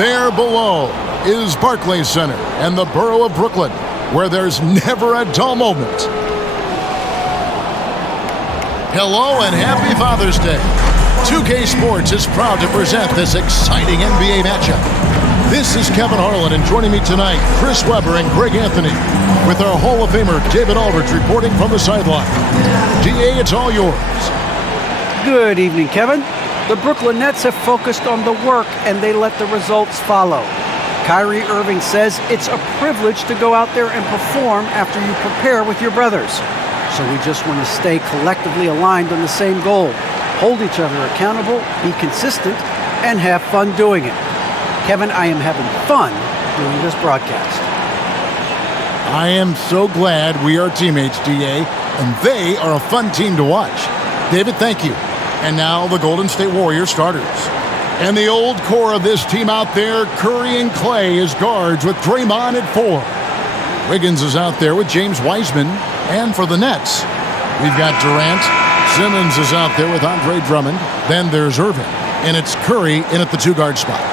There below is Barclays Center and the borough of Brooklyn, where there's never a dull moment. Hello and happy Father's Day. 2K Sports is proud to present this exciting NBA matchup. This is Kevin Harlan, and joining me tonight, Chris Webber and Greg Anthony, with our Hall of Famer David Aldridge reporting from the sideline. DA, it's all yours. Good evening, Kevin. The Brooklyn Nets have focused on the work, and they let the results follow. Kyrie Irving says it's a privilege to go out there and perform after you prepare with your brothers. So we just want to stay collectively aligned on the same goal. Hold each other accountable, be consistent, and have fun doing it. Kevin, I am having fun doing this broadcast. I am so glad we are teammates, DA, and they are a fun team to watch. David, thank you. And now the Golden State Warriors starters. And the old core of this team out there, Curry and Clay as guards with Draymond at 4. Wiggins is out there with James Wiseman. And for the Nets, we've got Durant. Simmons is out there with Andre Drummond. Then there's Irving. And it's Curry in at the 2-guard spot.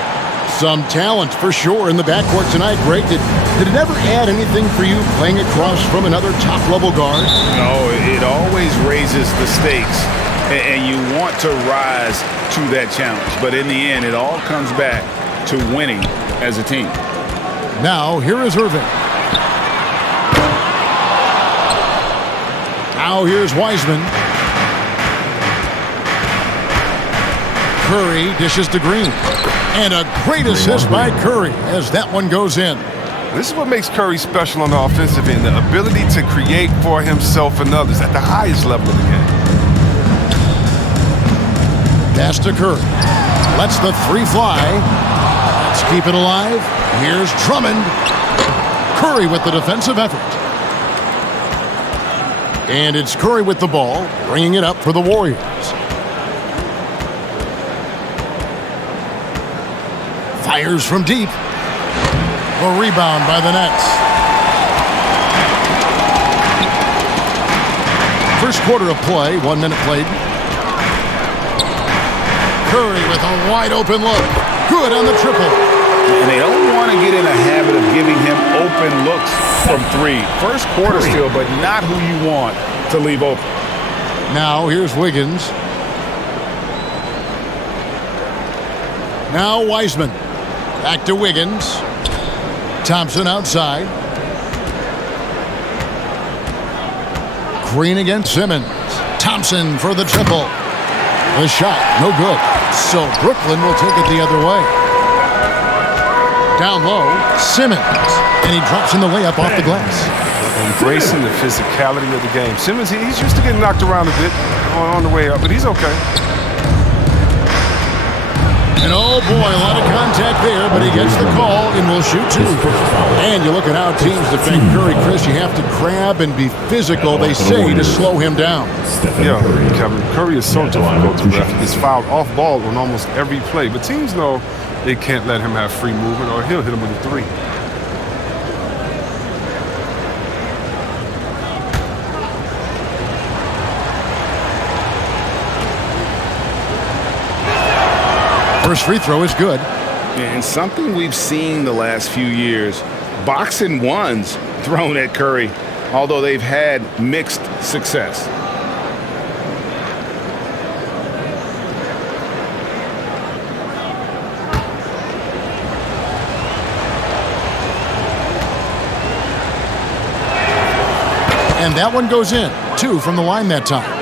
Some talent for sure in the backcourt tonight. Greg, did it ever add anything for you playing across from another top-level guard? No, it always raises the stakes. And you want to rise to that challenge. But in the end, it all comes back to winning as a team. Now, here is Irving. Now, here's Wiseman. Curry dishes to Green. And a great assist by Curry as that one goes in. This is what makes Curry special on the offensive end, the ability to create for himself and others at the highest level of the game. Pass to Curry. Lets the 3 fly. Let's keep it alive. Here's Drummond. Curry with the defensive effort. And it's Curry with the ball, bringing it up for the Warriors. Fires from deep. A rebound by the Nets. First quarter of play, 1 minute played. Curry with a wide-open look. Good on the triple. And they don't want to get in a habit of giving him open looks from 3. First quarter still, but not who you want to leave open. Now here's Wiggins. Now Wiseman. Back to Wiggins. Thompson outside. Green against Simmons. Thompson for the triple. The shot, no good. So Brooklyn will take it the other way. Down low, Simmons. And he drops in the layup off the glass. Embracing the physicality of the game. Simmons, he's used to getting knocked around a bit on the way up, but he's okay. And oh boy, a lot of contact there, but he gets the call and will shoot 2. And you look at how teams defend Curry, Chris, you have to grab and be physical, they say, to slow him down. Yeah, Kevin, Curry is so difficult to ref. He gets fouled off ball on almost every play, but teams know they can't let him have free movement or he'll hit him with a 3. First free throw is good. And something we've seen the last few years, boxing ones thrown at Curry, although they've had mixed success. And that one goes in. 2 from the line that time.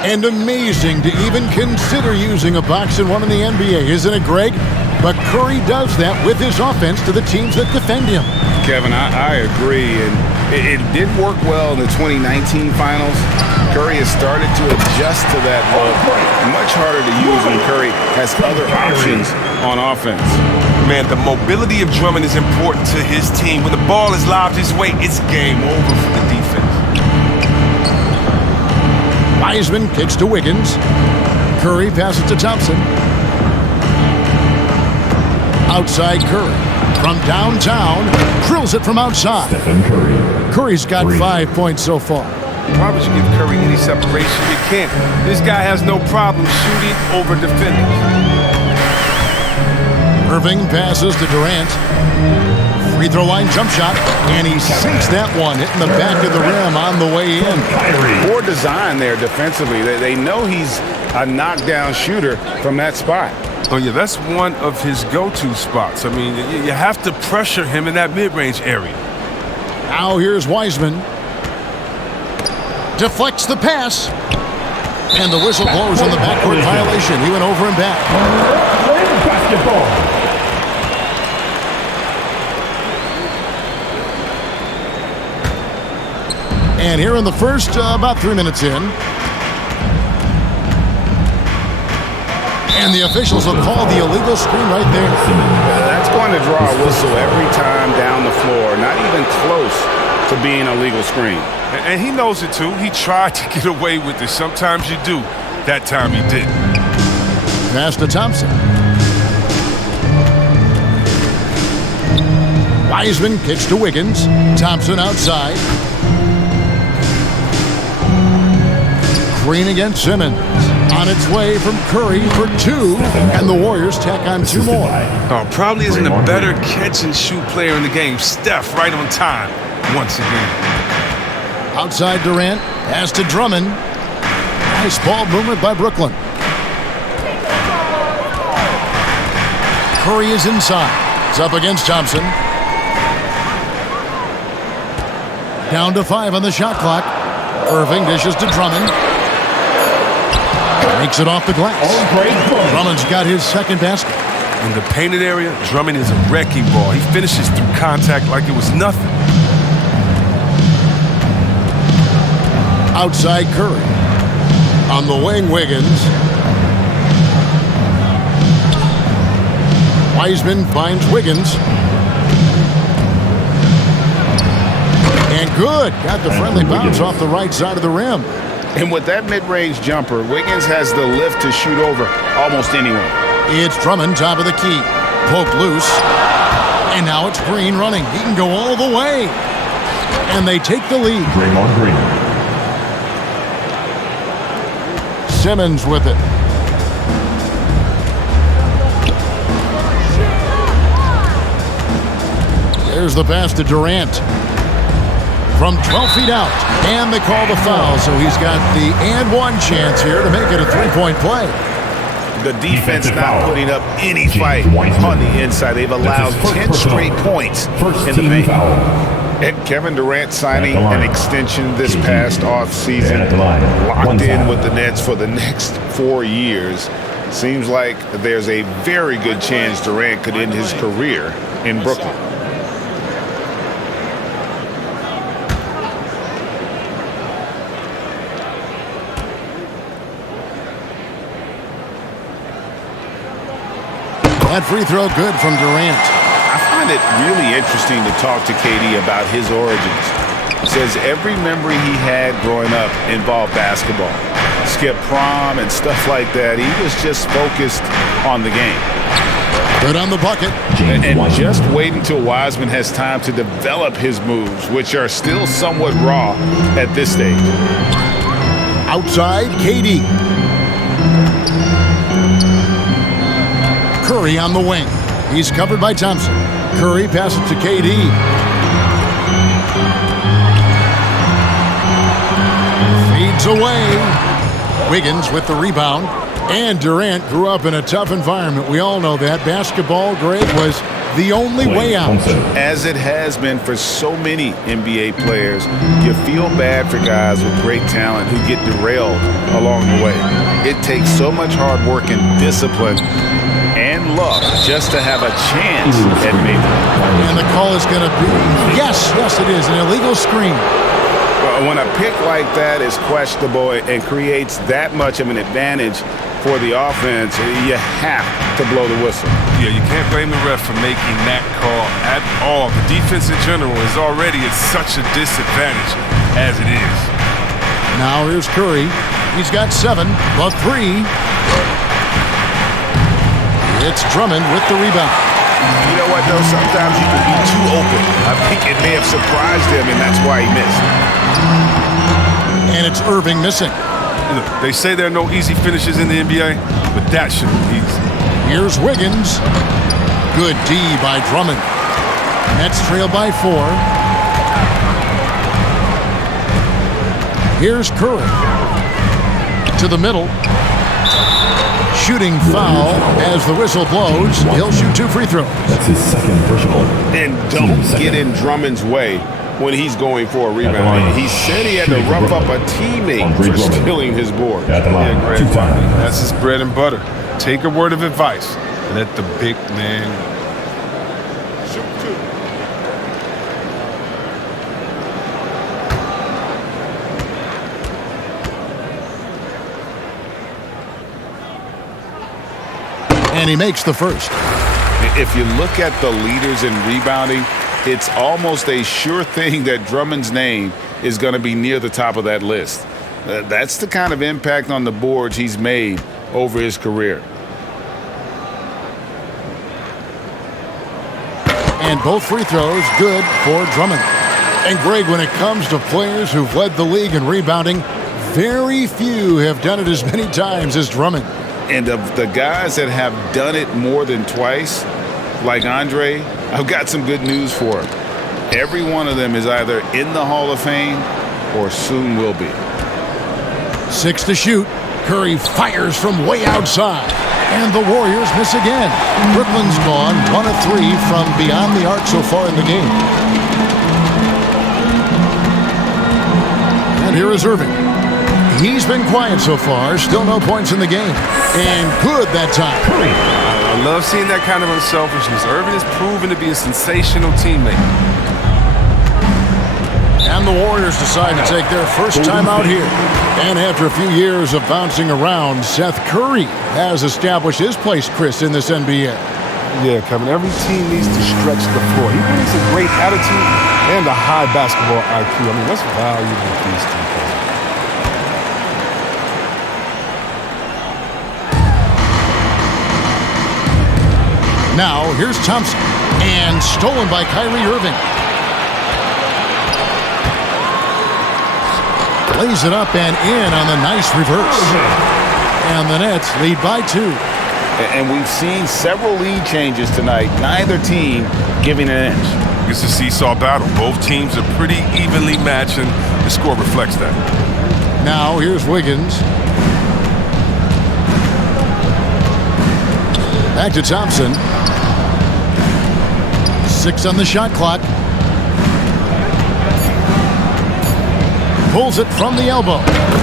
And amazing to even consider using a boxing one in the NBA, isn't it, Greg? But Curry does that with his offense to the teams that defend him. Kevin, I agree. And it did work well in the 2019 finals. Curry has started to adjust to that look. Much harder to use when Curry has other options on offense. Man, the mobility of Drummond is important to his team. When the ball is lobbed his way, it's game over for the defense. Wiseman kicks to Wiggins. Curry passes to Thompson. Outside Curry. From downtown, drills it from outside. Curry's got 5 points so far. Why would you give Curry any separation? You can't. This guy has no problem shooting over defenders. Irving passes to Durant. Free throw line jump shot, and he sinks that one, hitting the back of the rim on the way in. Poor design there defensively. They know he's a knockdown shooter from that spot. Oh, yeah, that's one of his go-to spots. I mean, you have to pressure him in that mid-range area. Now here's Wiseman. Deflects the pass. And the whistle blows on the backcourt violation. He went over and back. Basketball. And here in the first, about 3 minutes in. And the officials will call the illegal screen right there. That's going to draw a whistle every time down the floor. Not even close to being a legal screen. And he knows it too. He tried to get away with it. Sometimes you do. That time he didn't. Pass to Thompson. Wiseman kicks to Wiggins. Thompson outside. Green against Simmons. On its way from Curry for 2, and the Warriors tack on 2 more. Oh, probably isn't a better catch-and-shoot player in the game. Steph right on time once again. Outside Durant, pass to Drummond. Nice ball movement by Brooklyn. Curry is inside. It's up against Thompson. Down to 5 on the shot clock. Irving dishes to Drummond. Makes it off the glass. Drummond's got his second basket. In the painted area, Drummond is a wrecking ball. He finishes through contact like it was nothing. Outside Curry. On the wing, Wiggins. Wiseman finds Wiggins. And good. Got the friendly bounce off the right side of the rim. And with that mid-range jumper, Wiggins has the lift to shoot over almost anyone. It's Drummond, top of the key. Poked loose. And now it's Breen running. He can go all the way. And they take the lead. Draymond Green. Simmons with it. There's the pass to Durant. From 12 feet out. And they call the foul, so he's got the and one chance here to make it a 3-point play. The defense not putting up any fight on the inside. They've allowed 10 straight points in the paint. And Kevin Durant signing an extension this past offseason, locked in with the Nets for the next 4 years. Seems like there's a very good chance Durant could end his career in Brooklyn. That free throw good from Durant. I find it really interesting to talk to KD about his origins. He says every memory he had growing up involved basketball. Skip prom and stuff like that. He was just focused on the game. Good on the bucket. And just wait until Wiseman has time to develop his moves, which are still somewhat raw at this stage. Outside, KD. Curry on the wing. He's covered by Thompson. Curry passes to KD. Feeds away. Wiggins with the rebound. And Durant grew up in a tough environment. We all know that. Basketball, Greg, was the only way out. As it has been for so many NBA players, you feel bad for guys with great talent who get derailed along the way. It takes so much hard work and discipline and luck just to have a chance at making it. And the call is going to be, yes, it is, an illegal screen. When a pick like that is questionable and creates that much of an advantage for the offense, you have to blow the whistle. Yeah, you can't blame the ref for making that call at all. The defense in general is already at such a disadvantage as it is. Now here's Curry. He's got 7, but 3. It's Drummond with the rebound. You know what, though? Sometimes you can be too open. I think it may have surprised him, and that's why he missed. And it's Irving missing. Look, they say there are no easy finishes in the NBA, but that should be easy. Here's Wiggins. Good D by Drummond. Nets trail by 4. Here's Curry. To the middle. Shooting foul as the whistle blows. He'll shoot 2 free throws. That's his second personal. And don't get in Drummond's way when he's going for a rebound. He said he had to rough up a teammate for stealing his board. Yeah, Greg, that's his bread and butter. Take a word of advice. Let the big man shoot 2. And he makes the first. If you look at the leaders in rebounding, it's almost a sure thing that Drummond's name is going to be near the top of that list. That's the kind of impact on the boards he's made over his career. And both free throws good for Drummond. And Greg, when it comes to players who've led the league in rebounding, very few have done it as many times as Drummond. And of the guys that have done it more than twice, like Andre, I've got some good news for him. Every one of them is either in the Hall of Fame or soon will be. 6 to shoot. Curry fires from way outside. And the Warriors miss again. Brooklyn's gone 1 of 3 from beyond the arc so far in the game. And here is Irving. He's been quiet so far. Still no points in the game. And good that time. I love seeing that kind of unselfishness. Irving is proven to be a sensational teammate. And the Warriors decide to take their first time out here. And after a few years of bouncing around, Seth Curry has established his place, Chris, in this NBA. Yeah, Kevin, every team needs to stretch the floor. He brings a great attitude and a high basketball IQ. I mean, that's valuable with these two players. Now, here's Thompson. And stolen by Kyrie Irving. Lays it up and in on the nice reverse. And the Nets lead by 2. And we've seen several lead changes tonight. Neither team giving an inch. It's a seesaw battle. Both teams are pretty evenly matched, and the score reflects that. Now, here's Wiggins. Back to Thompson. 6 on the shot clock. Pulls it from the elbow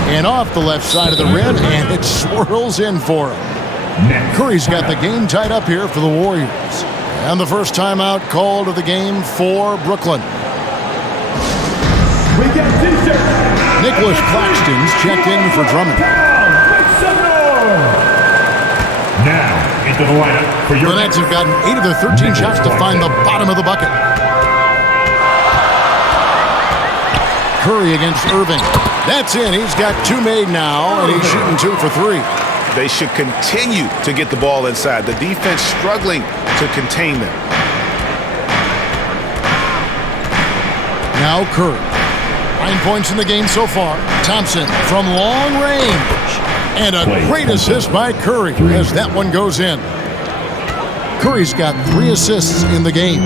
and off the left side of the rim, and it swirls in for him. Curry's got the game tied up here for the Warriors. And the first timeout called of the game for Brooklyn. Nicholas Claxton's checked in for Drummond. Now into the lineup for your The Nets have gotten 8 of their 13 shots to find the bottom of the bucket. Curry against Irving. That's in. He's got 2 made now, and he's shooting 2 for 3. They should continue to get the ball inside. The defense struggling to contain them. Now Curry. 9 points in the game so far. Thompson from long range. And a great assist by Curry as that one goes in. Curry's got 3 assists in the game.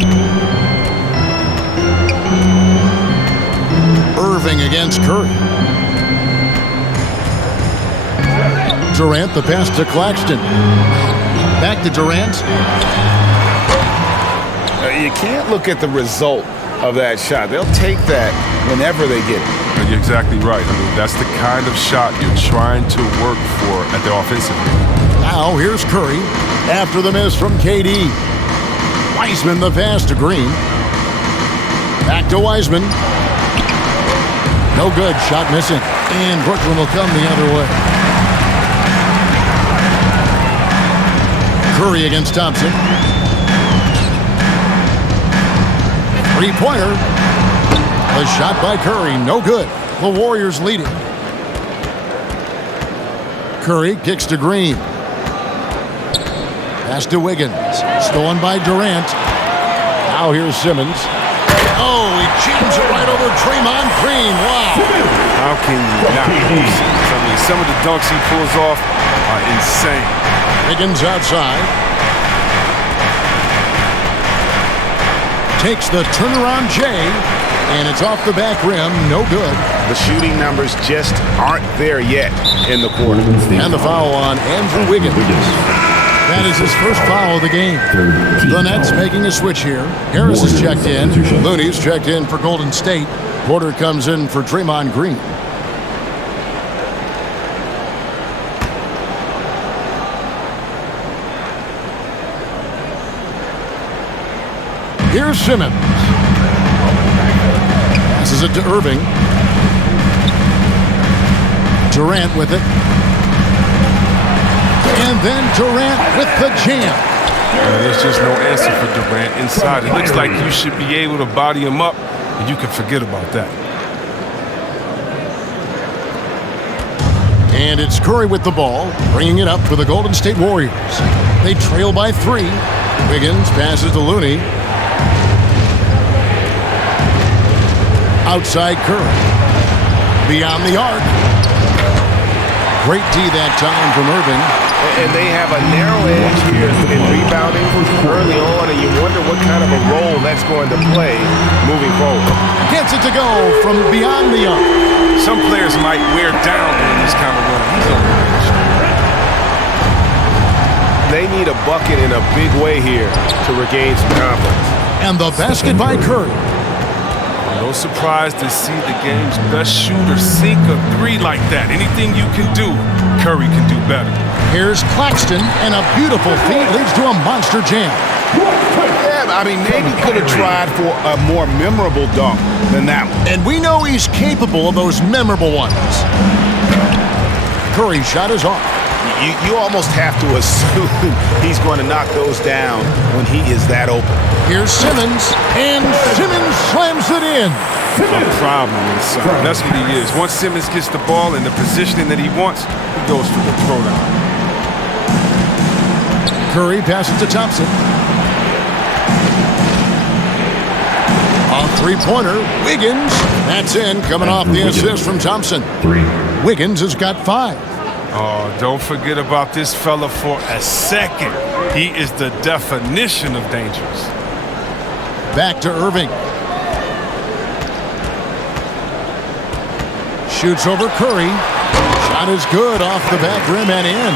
Irving against Curry. Durant, the pass to Claxton. Back to Durant. You can't look at the result of that shot. They'll take that whenever they get it. You're exactly right. I mean, that's the kind of shot you're trying to work for at the offensive end. Now here's Curry after the miss from KD. Wiseman the pass to Green. Back to Wiseman. No good. Shot missing. And Brooklyn will come the other way. Curry against Thompson. Three-pointer. A shot by Curry. No good. The Warriors leading. Curry kicks to Green. Pass to Wiggins. Stolen by Durant. Now here's Simmons. Oh, he jams it right over Draymond Green. Wow. How can you not? I mean, some of the dunks he pulls off are insane. Wiggins outside. Takes the turnaround J, and it's off the back rim. No good. The shooting numbers just aren't there yet in the quarter. And the foul on Andrew Wiggins. That is his first foul of the game. The Nets making a switch here. Harris is checked in. Looney's checked in for Golden State. Porter comes in for Draymond Green. Here's Simmons. Passes it to Irving. Durant with it. And then Durant with the jam. There's just no answer for Durant inside. It looks like you should be able to body him up, and you can forget about that. And it's Curry with the ball, bringing it up for the Golden State Warriors. They trail by 3. Wiggins passes to Looney. Outside Curry. Beyond the arc. Great D that time from Irving. And they have a narrow edge here in rebounding early on, and you wonder what kind of a role that's going to play moving forward. Gets it to go from beyond the arc. Some players might wear down in this kind of run. He's on the bench. They need a bucket in a big way here to regain some confidence. And the basket by Curry. No surprise to see the game's best shooter sink a 3 like that. Anything you can do, Curry can do better. Here's Claxton, and a beautiful feed leads to a monster jam. Yeah, I mean, maybe could have tried for a more memorable dunk than that one. And we know he's capable of those memorable ones. Curry's shot is off. You almost have to assume he's going to knock those down when he is that open. Here's Simmons, and Simmons slams it in. A problem inside. That's what he is. Once Simmons gets the ball in the positioning that he wants, he goes for the throwdown. Curry passes to Thompson. A three-pointer, Wiggins. That's in, coming off the assist from Thompson. 3. Wiggins has got 5. Oh, don't forget about this fella for a second. He is the definition of dangerous. Back to Irving. Shoots over Curry. Shot is good off the back rim and in.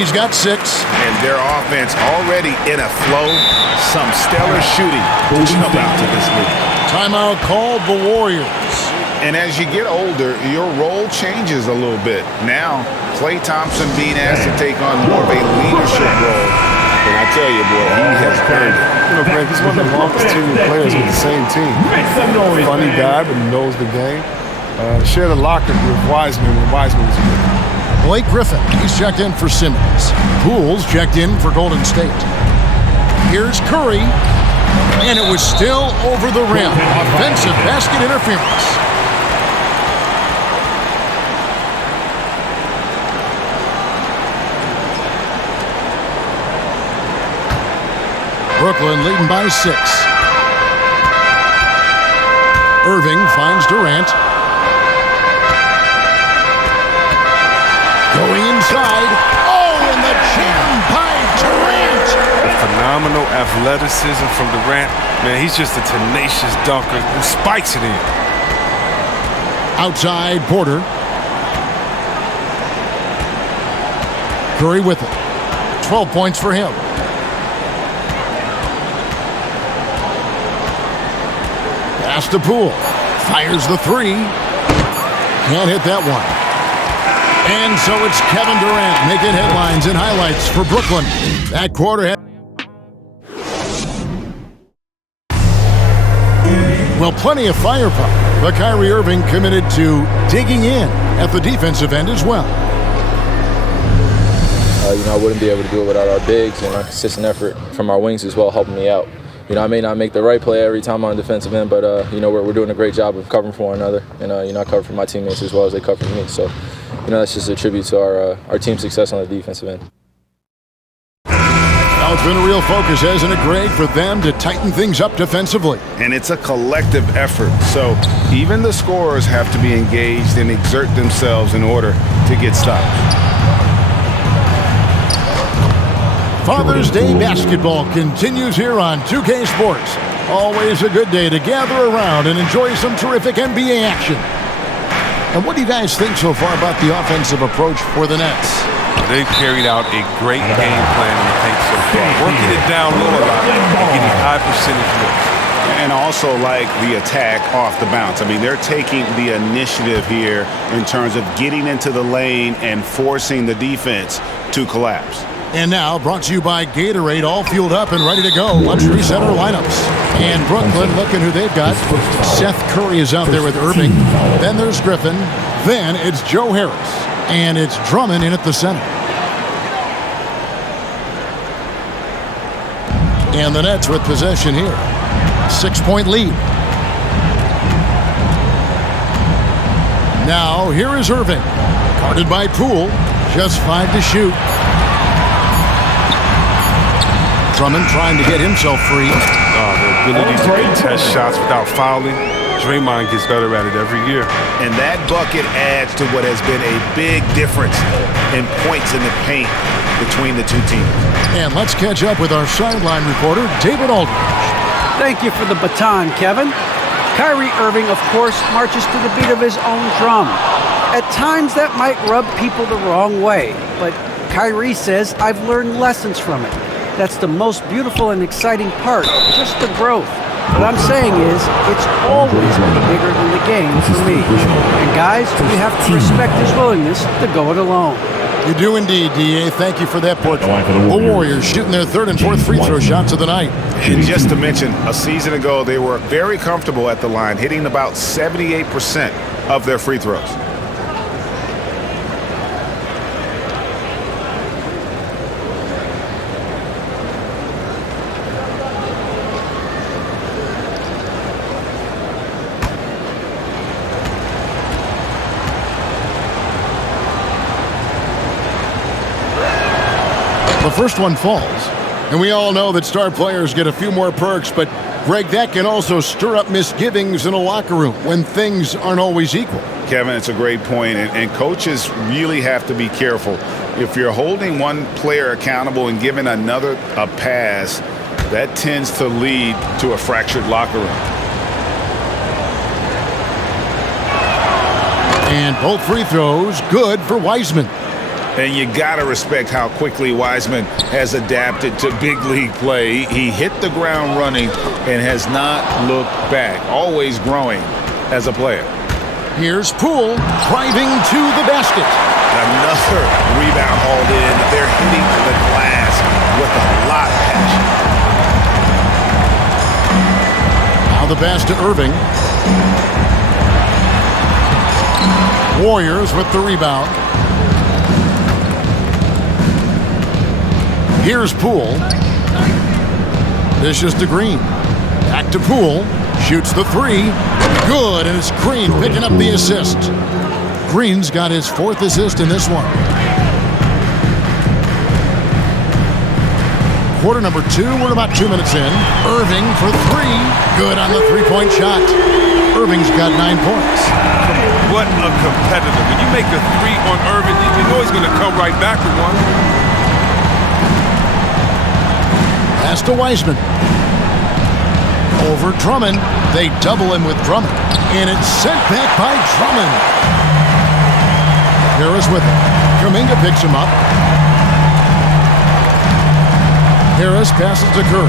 He's got 6. And their offense already in a flow. Some stellar shooting to jump out to this league. Timeout called the Warriors. And as you get older, your role changes a little bit. Now, Klay Thompson being asked to take on more of a leadership role. And I tell you, boy, he has earned it. You know, Greg, he's one of the longest tenured players with the same team. Funny guy, but he knows the game. Shared a locker with Wiseman when Wiseman was a kid. Blake Griffin, he's checked in for Simmons. Poole's checked in for Golden State. Here's Curry, and it was still over the rim. Offensive basket interference. Brooklyn leading by 6. Irving finds Durant. Going inside. Oh, and the jam by Durant. Phenomenal athleticism from Durant. Man, he's just a tenacious dunker who spikes it in. Outside Porter. Curry with it. 12 points for him. Pass to Poole. Fires the 3. Can't hit that one. And so it's Kevin Durant making headlines and highlights for Brooklyn. That quarter had... Well, plenty of firepower, but Kyrie Irving committed to digging in at the defensive end as well. I wouldn't be able to do it without our bigs and our consistent effort from our wings as well, helping me out. I may not make the right play every time on the defensive end, but we're doing a great job of covering for one another, and I cover for my teammates as well as they cover for me. So, that's just a tribute to our team success on the defensive end. Now it's been a real focus, hasn't it, Greg, for them to tighten things up defensively? And it's a collective effort, so even the scorers have to be engaged and exert themselves in order to get stops. Father's Day basketball continues here on 2K Sports. Always a good day to gather around and enjoy some terrific NBA action. And what do you guys think so far about the offensive approach for the Nets? They've carried out a great game plan in the paint so far. Working it down low a lot and getting high percentage looks. And also like the attack off the bounce. I mean, they're taking the initiative here in terms of getting into the lane and forcing the defense to collapse. And now, brought to you by Gatorade, all fueled up and ready to go. Let's reset our lineups. And Brooklyn, looking who they've got. Seth Curry is out there with Irving. Then there's Griffin. Then it's Joe Harris. And it's Drummond in at the center. And the Nets with possession here. 6-point lead. Now, here is Irving. Guarded by Poole. Just 5 to shoot. Drummond trying to get himself free. The ability to contest shots without fouling. Draymond gets better at it every year. And that bucket adds to what has been a big difference in points in the paint between the two teams. And let's catch up with our sideline reporter, David Aldridge. Thank you for the baton, Kevin. Kyrie Irving, of course, marches to the beat of his own drum. At times, that might rub people the wrong way, but Kyrie says, I've learned lessons from it. That's the most beautiful and exciting part, just the growth. What I'm saying is, it's always been bigger than the game for me. And guys, we have to respect his willingness to go it alone. You do indeed, D.A. Thank you for that portrait. The Warriors shooting their third and fourth free throw shots of the night. And just to mention, a season ago, they were very comfortable at the line, hitting about 78% of their free throws. The first one falls. And we all know that star players get a few more perks, but Greg, that can also stir up misgivings in a locker room when things aren't always equal. Kevin, it's a great point, and coaches really have to be careful. If you're holding one player accountable and giving another a pass, that tends to lead to a fractured locker room. And both free throws good for Wiseman. And you got to respect how quickly Wiseman has adapted to big league play. He hit the ground running and has not looked back, always growing as a player. Here's Poole driving to the basket. Another rebound hauled in. They're hitting the glass with a lot of passion. Now the pass to Irving. Warriors with the rebound. Here's Poole. Dishes to Green. Back to Poole. Shoots the three. Good, and it's Green picking up the assist. Green's got his fourth assist in this one. Quarter number 2, we're about 2 minutes in. Irving for three. Good on the three-point shot. Irving's got 9 points. What a competitor. When you make a three on Irving, you know he's going to come right back with one. Pass to Wiseman. Over Drummond. They double him with Drummond. And it's sent back by Drummond. Harris with it. Kuminga picks him up. Harris passes to Curry.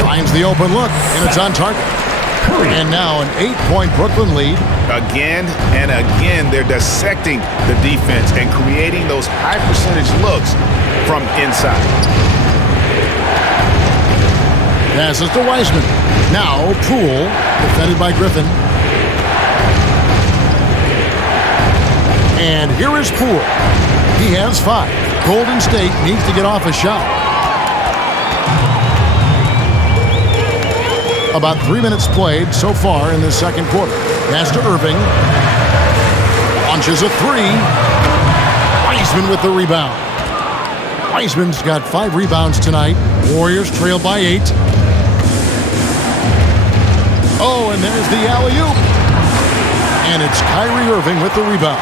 Finds the open look, and it's on target. And now an 8-point Brooklyn lead. Again and again, they're dissecting the defense and creating those high percentage looks from inside. Passes to Wiseman. Now Poole, defended by Griffin. And here is Poole. He has 5. Golden State needs to get off a shot. About 3 minutes played so far in the second quarter. Pass to Irving. Launches a three. Wiseman with the rebound. Wiseman's got 5 rebounds tonight. Warriors trail by 8. Oh, and there's the alley-oop. And it's Kyrie Irving with the rebound.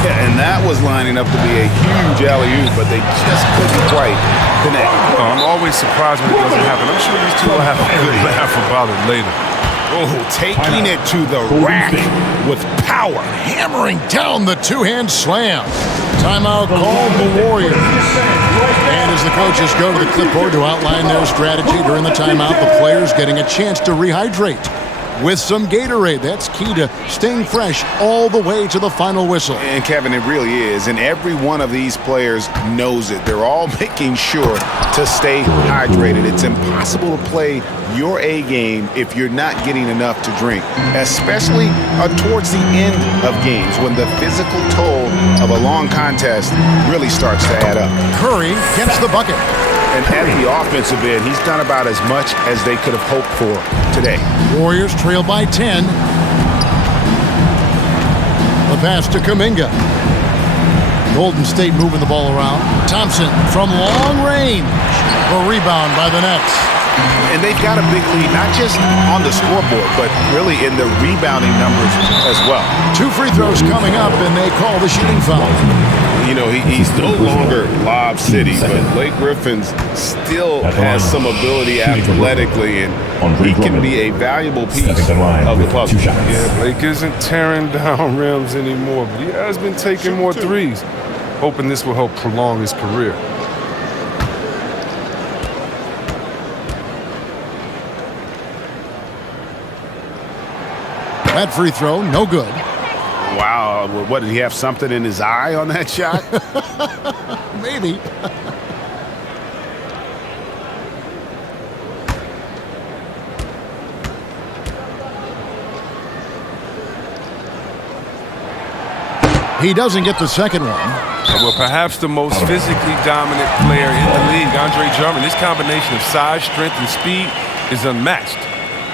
Yeah, and that was lining up to be a huge alley-oop, but they just couldn't quite the net. I'm always surprised when it doesn't happen. I'm sure these two will have a good laugh about it later. Oh, taking it to the rack with power. Hammering down the two-hand slam. Timeout called the Warriors. And as the coaches go to the clipboard to outline their strategy during the timeout, the players getting a chance to rehydrate with some Gatorade. That's key to staying fresh all the way to the final whistle. And Kevin, it really is. And every one of these players knows it. They're all making sure to stay hydrated. It's impossible to play your A game if you're not getting enough to drink, especially towards the end of games when the physical toll of a long contest really starts to add up. Curry gets the bucket. And at the offensive end, he's done about as much as they could have hoped for today. Warriors trail by 10. The pass to Kuminga. Golden State moving the ball around. Thompson from long range. A rebound by the Nets. And they've got a big lead, not just on the scoreboard, but really in the rebounding numbers as well. 2 free throws coming up, and they call the shooting foul. You know, he's no longer Lob City, but Blake Griffin's still has some ability athletically, and he can be a valuable piece of the puzzle. Yeah, Blake isn't tearing down rims anymore, but he has been taking more threes, hoping this will help prolong his career. That free throw, no good. Wow, what, did he have something in his eye on that shot? Maybe. He doesn't get the second one. Well, perhaps the most physically dominant player in the league, Andre Drummond. This combination of size, strength, and speed is unmatched.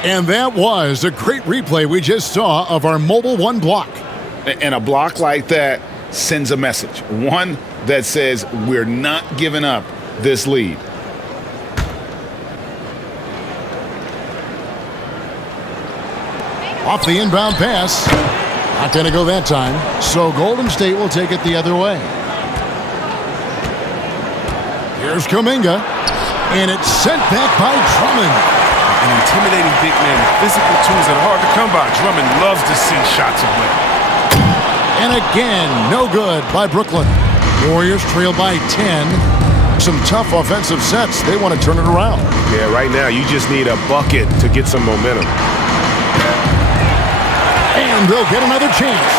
And that was a great replay we just saw of our Mobile One block. And a block like that sends a message. One that says we're not giving up this lead. Off the inbound pass. Not going to go that time. So Golden State will take it the other way. Here's Kuminga. And it's sent back by Drummond. An intimidating big man with physical tools that are hard to come by. Drummond loves to see shots away. And again, no good by Brooklyn. Warriors trail by 10. Some tough offensive sets. They want to turn it around. Yeah, right now you just need a bucket to get some momentum. And they'll get another chance.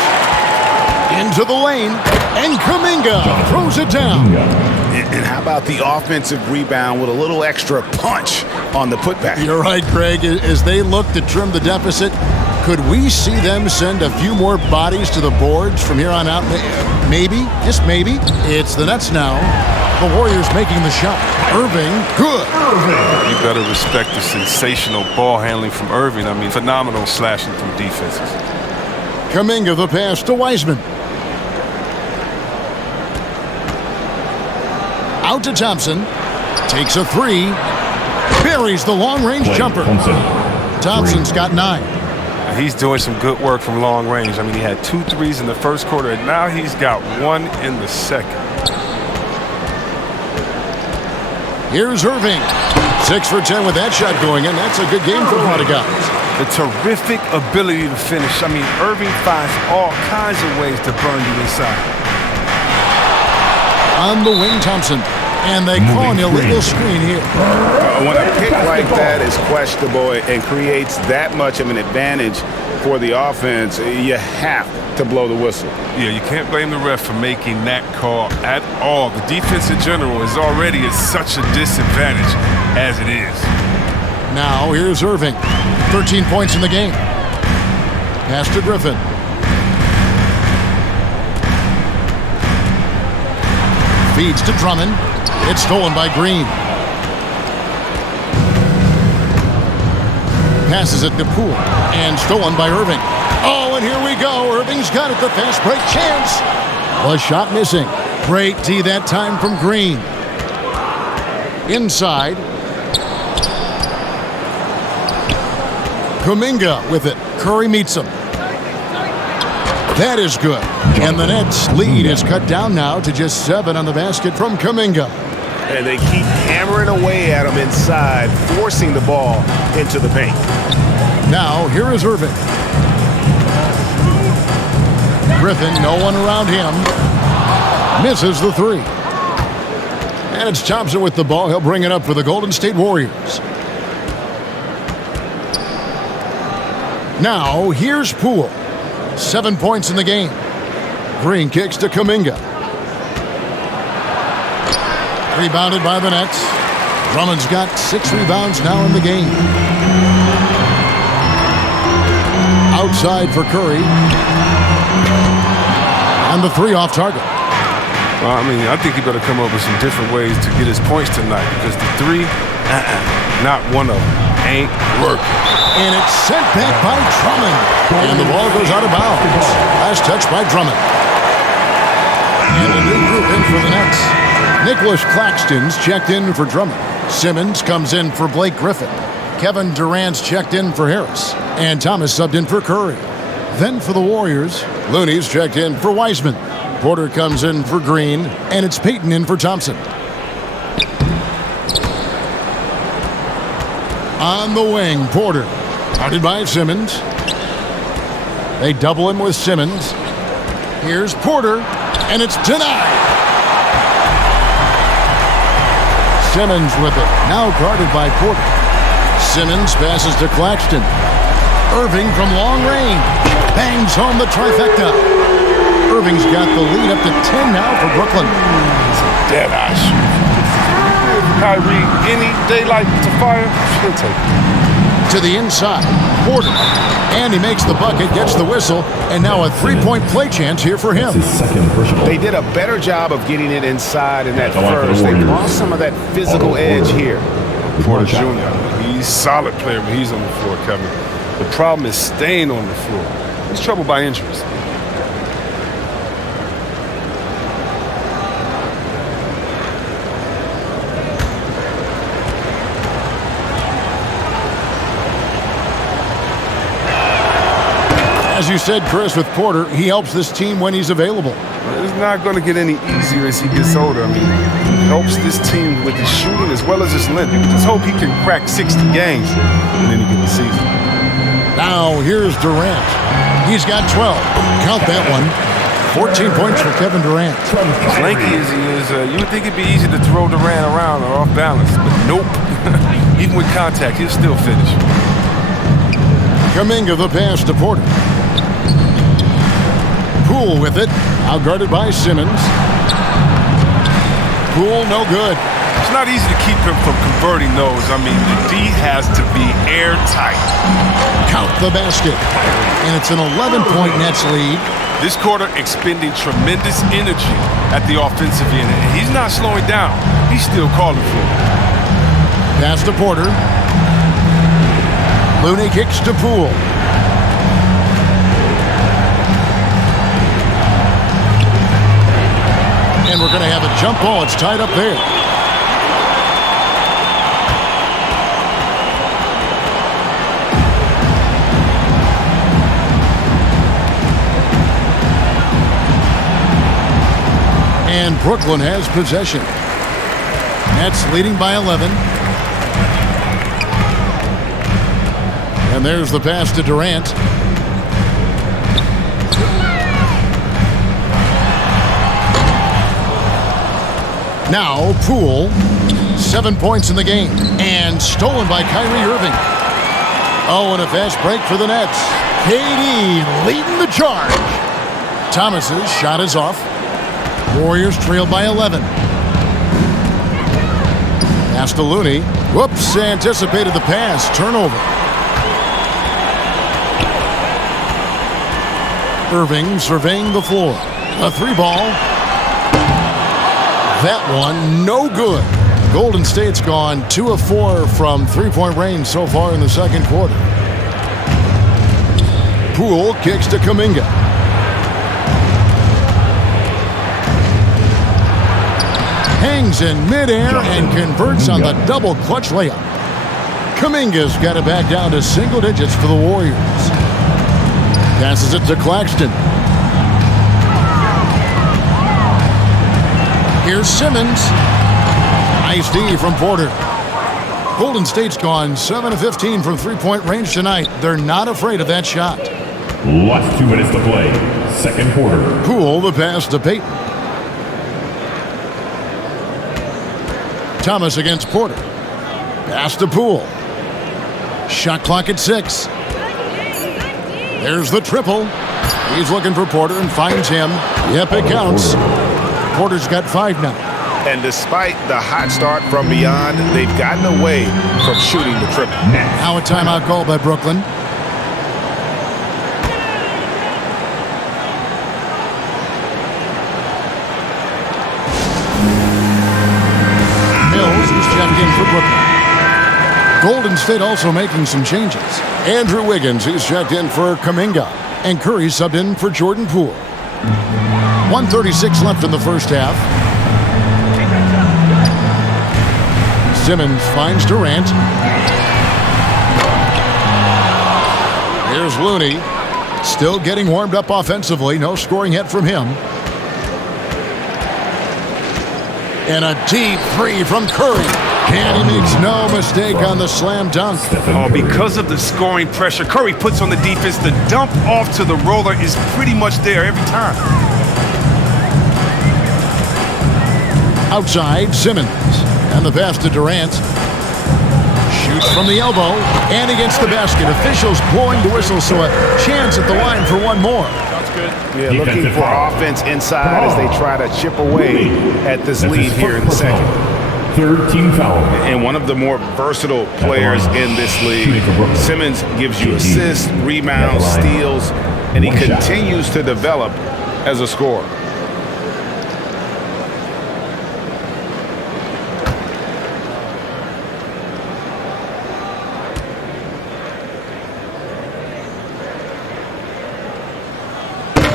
Into the lane. And Kuminga throws it down. And how about the offensive rebound with a little extra punch on the putback? You're right, Greg. As they look to trim the deficit, could we see them send a few more bodies to the boards from here on out? Maybe, just maybe. It's the Nets now. The Warriors making the shot. Irving, good. You better respect the sensational ball handling from Irving. I mean, phenomenal slashing through defenses. Kuminga the pass to Wiseman. Out to Thompson. Takes a three. Buries the long-range jumper. Thompson's got 9. He's doing some good work from long range. I mean, he had 2 threes in the first quarter, and now he's got 1 in the second. Here's Irving. 6 for 10 with that shot going in. That's a good game for a lot of guys. The terrific ability to finish. I mean, Irving finds all kinds of ways to burn you inside. On the wing, Thompson. And they call an illegal screen here. When a pick like that is questionable and creates that much of an advantage for the offense, you have to blow the whistle. Yeah, you can't blame the ref for making that call at all. The defense in general is already at such a disadvantage as it is. Now here's Irving. 13 points in the game. Pass to Griffin. Feeds to Drummond. It's stolen by Green. Passes it to Poole. And stolen by Irving. Oh, and here we go. Irving's got it. The fast break chance. The shot missing. Great D that time from Green. Inside. Kuminga with it. Curry meets him. That is good. And the Nets' lead is cut down now to just 7 on the basket from Kuminga. and they keep hammering away at him inside, forcing the ball into the paint. Now, here is Irving. Griffin, no one around him. Misses the three. And it's Thompson with the ball. He'll bring it up for the Golden State Warriors. Now, here's Poole. 7 points in the game. Green kicks to Kuminga. Rebounded by the Nets. Drummond's got 6 rebounds now in the game. Outside for Curry. And the three off target. Well, I think he better come up with some different ways to get his points tonight, because the three, not one of them, ain't working. And it's sent back by Drummond. And the ball goes out of bounds. Last touch by Drummond. And a new group in for the Nets. Nicholas Claxton's checked in for Drummond. Simmons comes in for Blake Griffin. Kevin Durant's checked in for Harris. And Thomas subbed in for Curry. Then for the Warriors, Looney's checked in for Wiseman. Porter comes in for Green, and it's Payton in for Thompson. On the wing, Porter. Guarded by Simmons. They double him with Simmons. Here's Porter, and it's denied. Simmons with it, now guarded by Porter. Simmons passes to Claxton. Irving from long range. Bangs home the trifecta. Irving's got the lead up to 10 now for Brooklyn. Dead eye shoot. Kyrie, any daylight to fire, she'll take it. To the inside, Porter. And he makes the bucket, gets the whistle, and now a three-point play chance here for him. They did a better job of getting it inside in that first. They lost some of that physical edge here. Porter Jr., he's a solid player when he's on the floor, Kevin. The problem is staying on the floor. He's troubled by injuries. As you said, Chris, with Porter, he helps this team when he's available. It's not going to get any easier as he gets older. He helps this team with his shooting as well as his length. You just hope he can crack 60 games in any given season. Now, here's Durant. He's got 12. Count that one. 14 points for Kevin Durant. As lanky as he is, you would think it'd be easy to throw Durant around or off balance, but nope. Even with contact, he'll still finish. Kuminga the pass to Porter. Poole with it, outguarded by Simmons. Poole, no good. It's not easy to keep him from converting those. The D has to be airtight. Count the basket. And it's an 11-point Nets lead. This quarter expending tremendous energy at the offensive end. And he's not slowing down. He's still calling for it. Pass to Porter. Looney kicks to Poole. And we're going to have a jump ball. It's tied up there. And Brooklyn has possession. Nets leading by 11. And there's the pass to Durant. Now, Poole, 7 points in the game, and stolen by Kyrie Irving. Oh, and a fast break for the Nets. KD leading the charge. Thomas's shot is off. Warriors trail by 11. Pass to Looney. Whoops, anticipated the pass. Turnover. Irving surveying the floor. A three ball. That one, no good. Golden State's gone 2 of 4 from three-point range so far in the second quarter. Poole kicks to Kuminga. Hangs in midair and converts on the double clutch layup. Kuminga's got it back down to single digits for the Warriors. Passes it to Claxton. Here's Simmons. Nice D from Porter. Golden State's gone 7 of 15 from three-point range tonight. They're not afraid of that shot. Last 2 minutes to play. Second quarter. Poole the pass to Payton. Thomas against Porter. Pass to Poole. Shot clock at 6. There's the triple. He's looking for Porter and finds him. Yep, it counts. Porter's got 5 now. And despite the hot start from beyond, they've gotten away from shooting the triple. Now a timeout call by Brooklyn. Mills is checked in for Brooklyn. Golden State also making some changes. Andrew Wiggins is checked in for Kuminga. And Curry subbed in for Jordan Poole. 1:36 left in the first half. Simmons finds Durant. Here's Looney. Still getting warmed up offensively. No scoring yet from him. And a deep three from Curry. And he makes no mistake on the slam dunk. Oh, because of the scoring pressure Curry puts on the defense, the dump off to the roller is pretty much there every time. Outside, Simmons. And the pass to Durant. Shoots from the elbow and against the basket. Officials blowing the whistle, so a chance at the line for one more. Yeah, looking for offense inside as they try to chip away at this lead here in the second. Third team foul. And one of the more versatile players in this league. Simmons gives you assists, rebounds, steals, and he continues to develop as a scorer.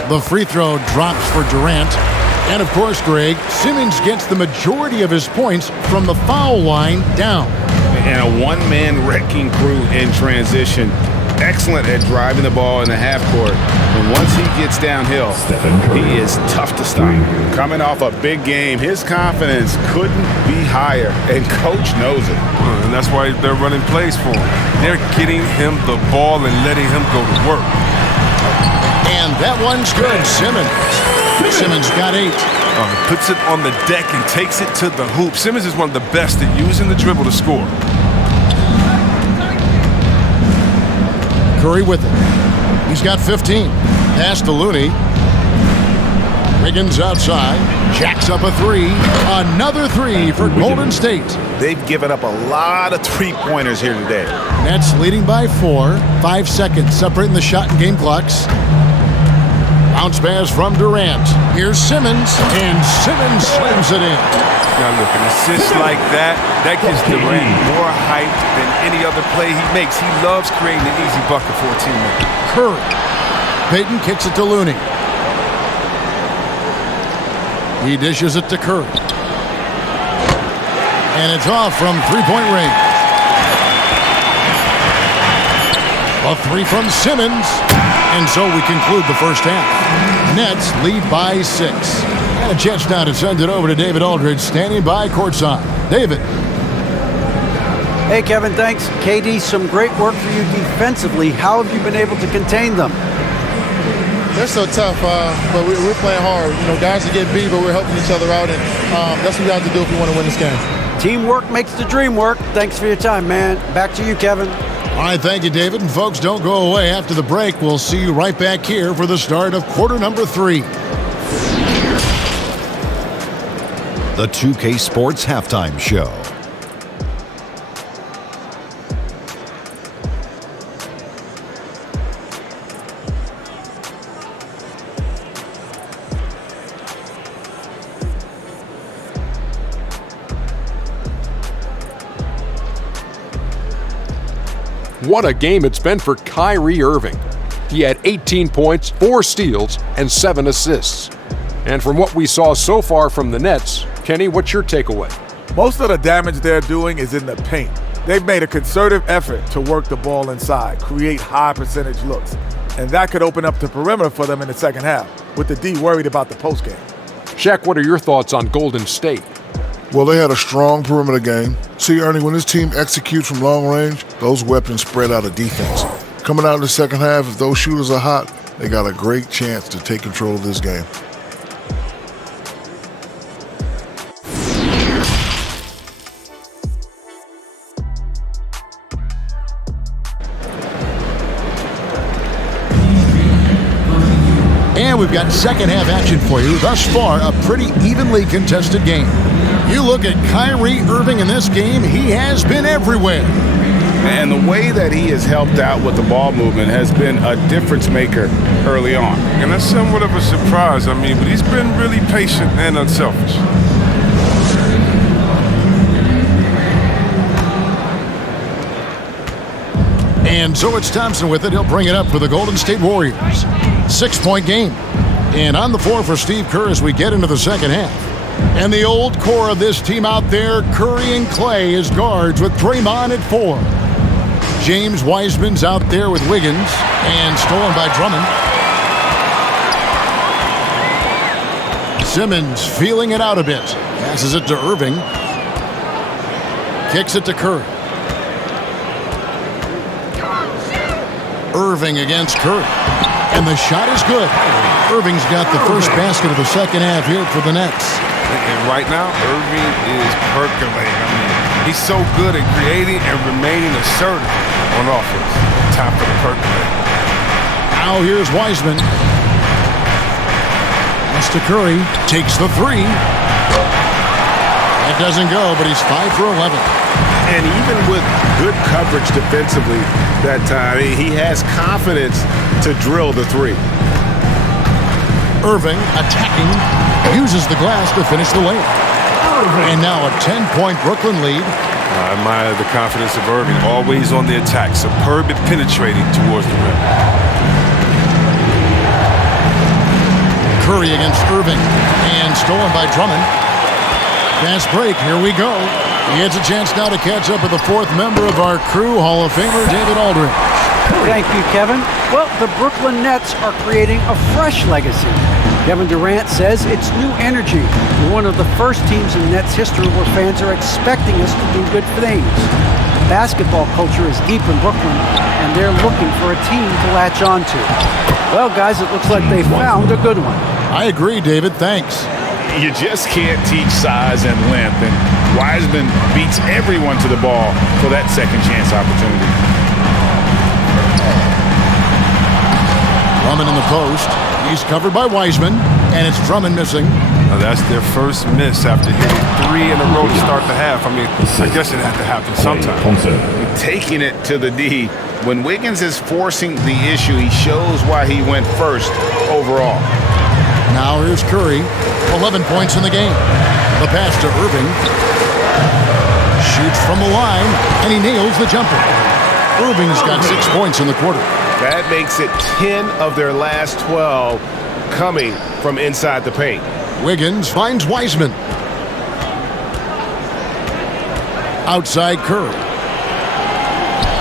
The free throw drops for Durant. And of course, Greg, Simmons gets the majority of his points from the foul line down. And a one-man wrecking crew in transition. Excellent at driving the ball in the half court. And once he gets downhill, he is tough to stop. Coming off a big game, his confidence couldn't be higher. And coach knows it. And that's why they're running plays for him. They're getting him the ball and letting him go to work. And that one's good. Simmons got 8. Puts it on the deck and takes it to the hoop. Simmons is one of the best at using the dribble to score. Curry with it. He's got 15. Pass to Looney. Wiggins outside. Jacks up a 3. Another 3 for Golden State. They've given up a lot of three-pointers here today. Nets leading by 4. 5 seconds separating the shot and game clocks. Bounce pass from Durant. Here's Simmons, and Simmons slams it in. Now look, an assist like that gives Durant more hype than any other play he makes. He loves creating an easy bucket for a teammate. Curry. Payton kicks it to Looney. He dishes it to Curry. And it's off from three-point range. A 3 from Simmons. And so we conclude the first half. Nets lead by 6. And a chance now to send it over to David Aldridge, standing by courtside. David. Hey, Kevin, thanks. KD, some great work for you defensively. How have you been able to contain them? They're so tough, but we're playing hard. You know, guys are getting beat, but we're helping each other out, and that's what we have to do if we want to win this game. Teamwork makes the dream work. Thanks for your time, man. Back to you, Kevin. All right, thank you, David. And folks, don't go away. After the break, we'll see you right back here for the start of quarter number 3. The 2K Sports Halftime Show. What a game it's been for Kyrie Irving. He had 18 points, 4 steals, and 7 assists. And from what we saw so far from the Nets, Kenny, what's your takeaway? Most of the damage they're doing is in the paint. They've made a concerted effort to work the ball inside, create high percentage looks. And that could open up the perimeter for them in the second half, with the D worried about the postgame. Shaq, what are your thoughts on Golden State? Well, they had a strong perimeter game. See, Ernie, when this team executes from long range, those weapons spread out of defense. Coming out in the second half, if those shooters are hot, they got a great chance to take control of this game. And we've got second half action for you. Thus far, a pretty evenly contested game. You look at Kyrie Irving in this game, he has been everywhere. And the way that he has helped out with the ball movement has been a difference maker early on. And that's somewhat of a surprise, but he's been really patient and unselfish. And so it's Thompson with it. He'll bring it up for the Golden State Warriors. 6-point game. And on the floor for Steve Kerr as we get into the second half. And the old core of this team out there, Curry and Clay as guards with Draymond at 4. James Wiseman's out there with Wiggins and stolen by Drummond. Simmons feeling it out a bit. Passes it to Irving. Kicks it to Curry. Irving against Curry. And the shot is good. Irving's got the first basket of the second half here for the Nets. And right now, Irving is percolating. He's so good at creating and remaining assertive on offense. Time for the percolate. Now here's Wiseman. Pass to Curry. Takes the three. That doesn't go, but he's 5 for 11. And even with good coverage defensively that time, he has confidence to drill the three. Irving attacking, uses the glass to finish the layup. And now a 10-point Brooklyn lead. I admire the confidence of Irving, always on the attack, superb at penetrating towards the rim. Curry against Irving, and stolen by Drummond. Fast break, here we go. He gets a chance now to catch up with the fourth member of our crew, Hall of Famer David Aldridge. Thank you, Kevin. Well, the Brooklyn Nets are creating a fresh legacy. Kevin Durant says it's new energy. We're one of the first teams in Nets history where fans are expecting us to do good things. Basketball culture is deep in Brooklyn, and they're looking for a team to latch on to. Well, guys, it looks like they found a good one. I agree, David. Thanks. You just can't teach size and length, and Wiseman beats everyone to the ball for that second chance opportunity. Drummond in the post. He's covered by Wiseman, and it's Drummond missing. Now that's their first miss after hitting 3 in a row to start the half. I guess it had to happen sometime. Taking it to the D. When Wiggins is forcing the issue, he shows why he went first overall. Now here's Curry, 11 points in the game. The pass to Irving. Shoots from the line, and he nails the jumper. Irving's got 6 points in the quarter. That makes it 10 of their last 12 coming from inside the paint. Wiggins finds Wiseman. Outside Curry.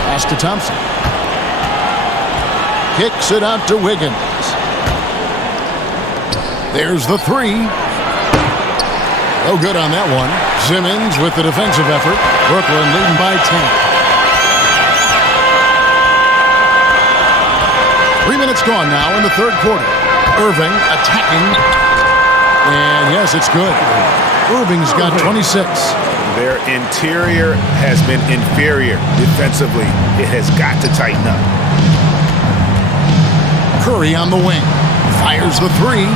Pass to Thompson. Kicks it out to Wiggins. There's the three. No good on that one. Simmons with the defensive effort. Brooklyn leading by 10. 3 minutes gone now in the third quarter. Irving attacking. And yes, it's good. Irving's got 26. Their interior has been inferior defensively. It has got to tighten up. Curry on the wing. Fires the three.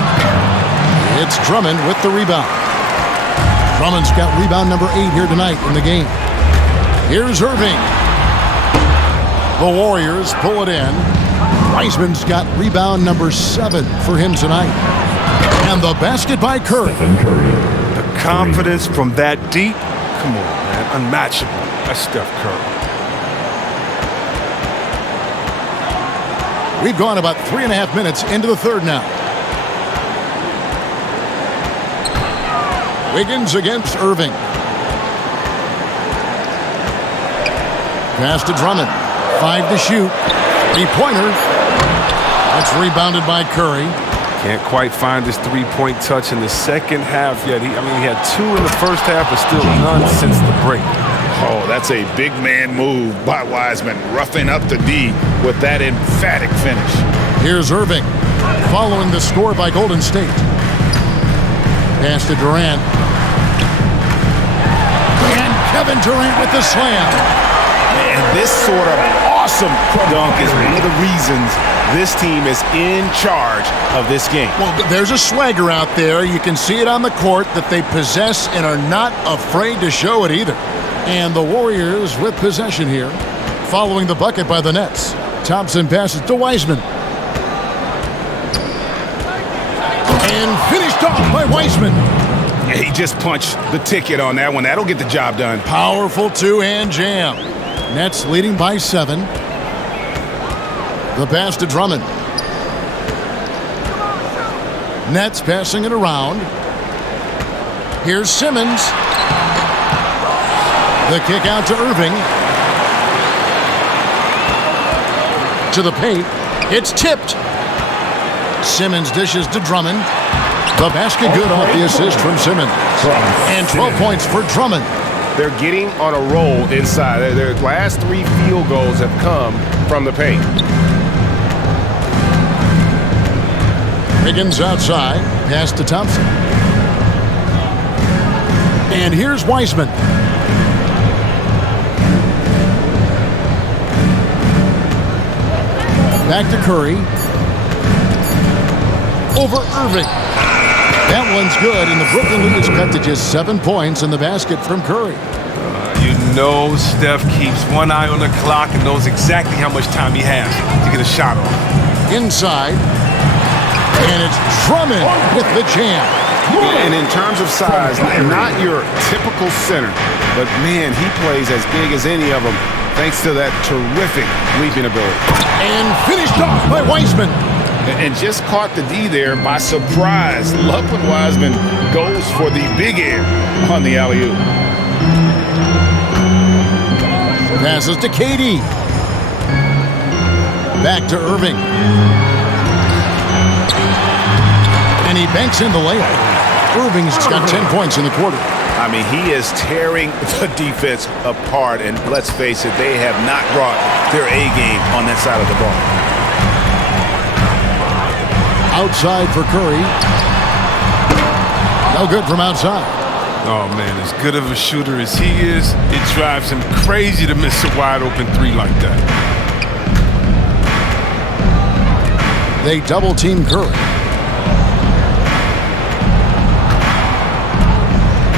It's Drummond with the rebound. Drummond's got rebound number 8 here tonight in the game. Here's Irving. The Warriors pull it in. Wiseman's got rebound number 7 for him tonight. And the basket by Curry. The confidence from that deep. Come on, man. Unmatchable. That's Steph Curry. We've gone about 3.5 minutes into the third now. Wiggins against Irving. Pass to Drummond. 5 to shoot. 3-pointer. That's rebounded by Curry. Can't quite find his three-point touch in the second half yet. He had 2 in the first half, but still none since the break. Oh, that's a big man move by Wiseman, roughing up the D with that emphatic finish. Here's Irving, following the score by Golden State. Pass to Durant. And Kevin Durant with the slam. And this sort of awesome dunk is one of the reasons this team is in charge of this game. Well, there's a swagger out there. You can see it on the court that they possess and are not afraid to show it either. And the Warriors with possession here, following the bucket by the Nets. Thompson passes to Wiseman. And finished off by Wiseman. Yeah, he just punched the ticket on that one. That'll get the job done. Powerful two-hand jam. Nets leading by 7. The pass to Drummond. Nets passing it around. Here's Simmons. The kick out to Irving. To the paint. It's tipped. Simmons dishes to Drummond. The basket good off the assist from Simmons. And 12 points for Drummond. They're getting on a roll inside. Their last 3 field goals have come from the paint. Higgins outside. Pass to Thompson. And here's Wiseman. Back to Curry. Over Irving. That one's good, and the Brooklyn lead is cut to just 7 points in the basket from Curry. You know Steph keeps one eye on the clock and knows exactly how much time he has to get a shot off. Inside. And it's Drummond with the jam. And in terms of size, not your typical center, but man, he plays as big as any of them thanks to that terrific leaping ability. And finished off by Wiseman. And just caught the D there by surprise. Love when Wiseman goes for the big air on the alley-oop. Passes to KD. Back to Irving. And he banks in the layup. Irving's got 10 points in the quarter. I mean, he is tearing the defense apart. And let's face it, they have not brought their A game on that side of the ball. Outside for Curry. No good from outside. Oh, man, as good of a shooter as he is, it drives him crazy to miss a wide-open 3 like that. They double-team Curry.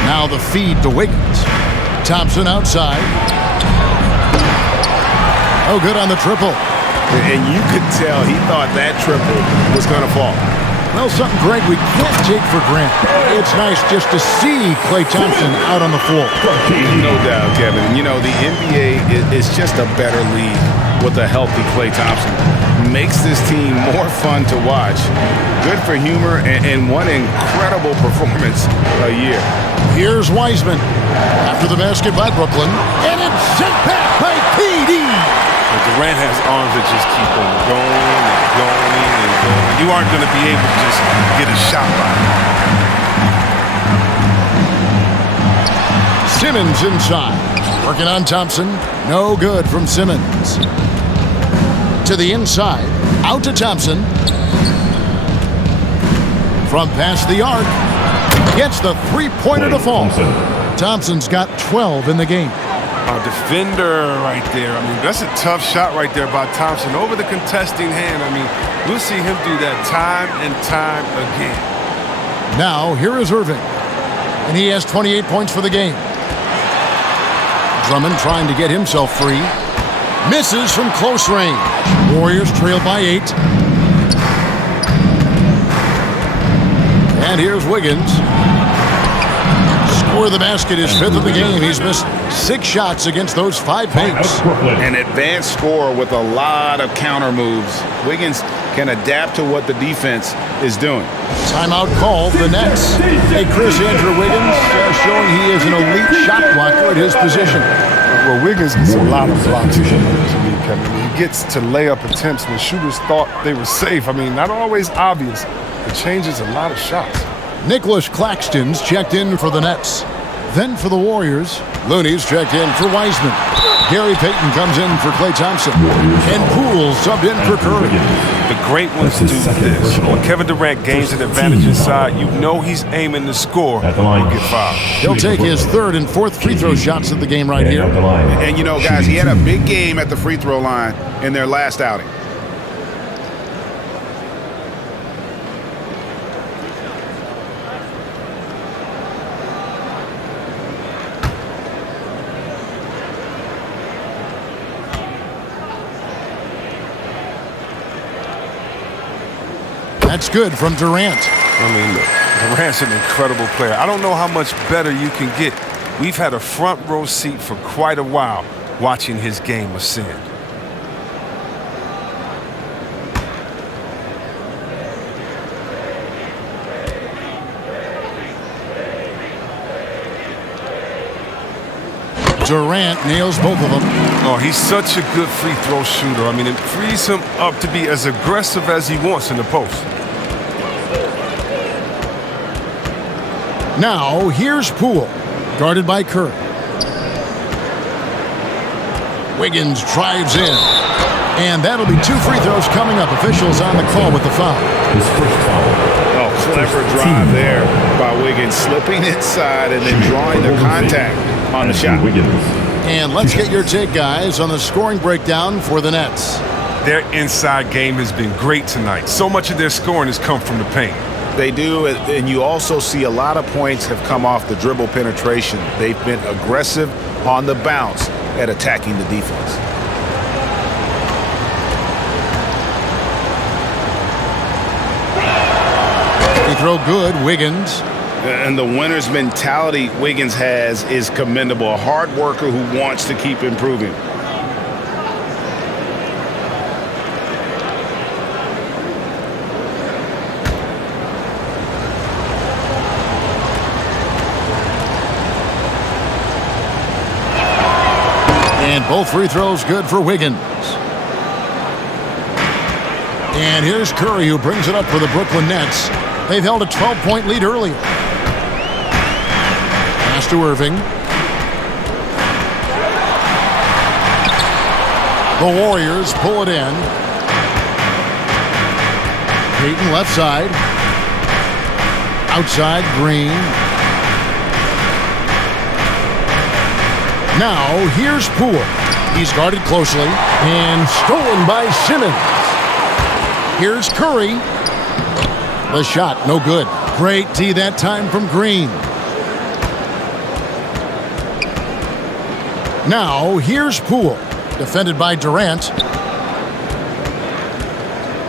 Now the feed to Wiggins. Thompson outside. Oh, good on the triple. And you could tell he thought that triple was going to fall. Well, something, Greg, we can't take for granted. It's nice just to see Klay Thompson out on the floor. No doubt, Kevin. And, you know, the NBA is just a better league with a healthy Klay Thompson. Makes this team more fun to watch. Good for humor and one incredible performance a year. Here's Wiseman after the basket by Brooklyn. And it's sent back by KD. Durant has arms that just keep on going and going and going. You aren't going to be able to just get a shot by him. Simmons inside. Working on Thompson. No good from Simmons. To the inside. Out to Thompson. From past the arc. Gets the three-pointer to fall. Thompson's got 12 in the game. A defender right there. I mean, that's a tough shot right there by Thompson over the contesting hand. I mean, we'll see him do that time and time again. Now, here is Irving. And he has 28 points for the game. Drummond trying to get himself free. Misses from close range. Warriors trail by 8. And here's Wiggins. Score the basket, his 5th of the game. He's missed 6 shots against those 5 paints. An advanced scorer with a lot of counter moves. Wiggins can adapt to what the defense is doing. Timeout called, the Nets. Hey, Chris, Andrew Wiggins showing he is an elite shot blocker at his position. Well, Wiggins gets a lot of blocks. Kevin. He gets to layup attempts when shooters thought they were safe. I mean, not always obvious. It changes a lot of shots. Nicholas Claxton's checked in for the Nets. Then for the Warriors, Looney's checked in for Wiseman. Gary Payton comes in for Klay Thompson. And Poole subbed in for Curry. The great ones do this. When Kevin Durant gains an advantage inside, you know he's aiming to score or get fouled. He'll take his third and fourth free throw shots of the game right here. And, you know, guys, he had a big game at the free throw line in their last outing. That's good from Durant. I mean, look, Durant's an incredible player. I don't know how much better you can get. We've had a front row seat for quite a while watching his game ascend. Durant nails both of them. Oh, he's such a good free throw shooter. I mean, it frees him up to be as aggressive as he wants in the post. Now, here's Poole, guarded by Curry. Wiggins drives in. And that'll be two free throws coming up. Officials on the call with the foul. His first foul. Oh, clever drive there by Wiggins, slipping inside and then drawing the contact on the shot. And let's get your take, guys, on the scoring breakdown for the Nets. Their inside game has been great tonight. So much of their scoring has come from the paint. They do, and you also see a lot of points have come off the dribble penetration. They've been aggressive on the bounce at attacking the defense. They throw good, Wiggins. And the winner's mentality Wiggins has is commendable. A hard worker who wants to keep improving. And both free throws good for Wiggins. And here's Curry, who brings it up for the Brooklyn Nets. They've held a 12-point lead earlier. Pass to Irving. The Warriors pull it in. Payton left side. Outside, Green. Now, here's Poole. He's guarded closely and stolen by Simmons. Here's Curry. The shot, no good. Great D that time from Green. Now, here's Poole. Defended by Durant.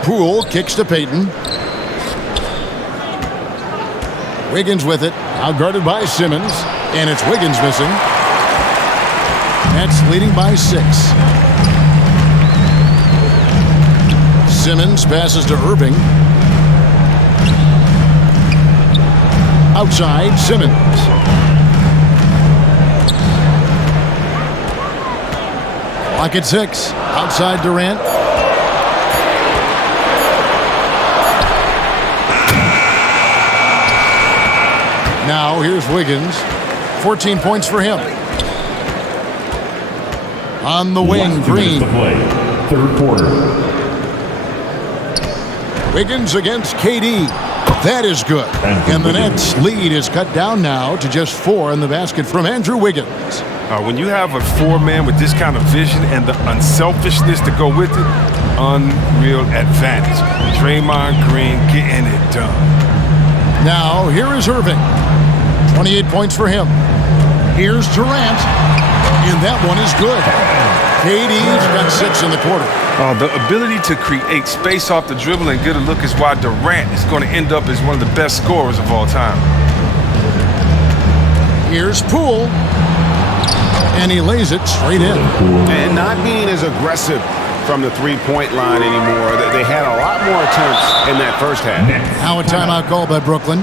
Poole kicks to Payton. Wiggins with it. Outguarded by Simmons. And it's Wiggins missing. Nets leading by 6. Simmons passes to Irving. Outside, Simmons. Clock at 6. Outside, Durant. Now, here's Wiggins. 14 points for him. On the wing, Green. Third quarter. Wiggins against KD. That is good. And the Nets' lead is cut down now to just 4 in the basket from Andrew Wiggins. When you have a 4-man with this kind of vision and the unselfishness to go with it, unreal advantage. Draymond Green getting it done. Now, here is Irving. 28 points for him. Here's Durant. And that one is good. KD's got 6 in the quarter. The ability to create space off the dribble and get a look is why Durant is going to end up as one of the best scorers of all time. Here's Poole. And he lays it straight in. And not being as aggressive from the three-point line anymore. They had a lot more attempts in that first half. Now a timeout call by Brooklyn.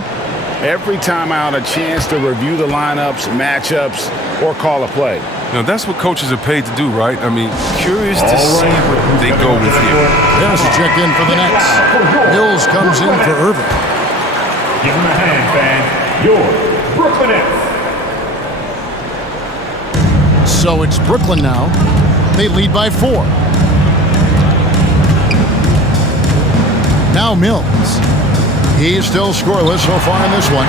Every timeout, a chance to review the lineups, matchups, or call a play. You know, that's what coaches are paid to do, right? I mean, curious to see what they go with here. There's a check in for the Nets. Mills comes in for Irving. Give him a hand, fans. Your Brooklyn Nets. So it's Brooklyn now. They lead by 4. Now Mills. He's still scoreless so far in this one.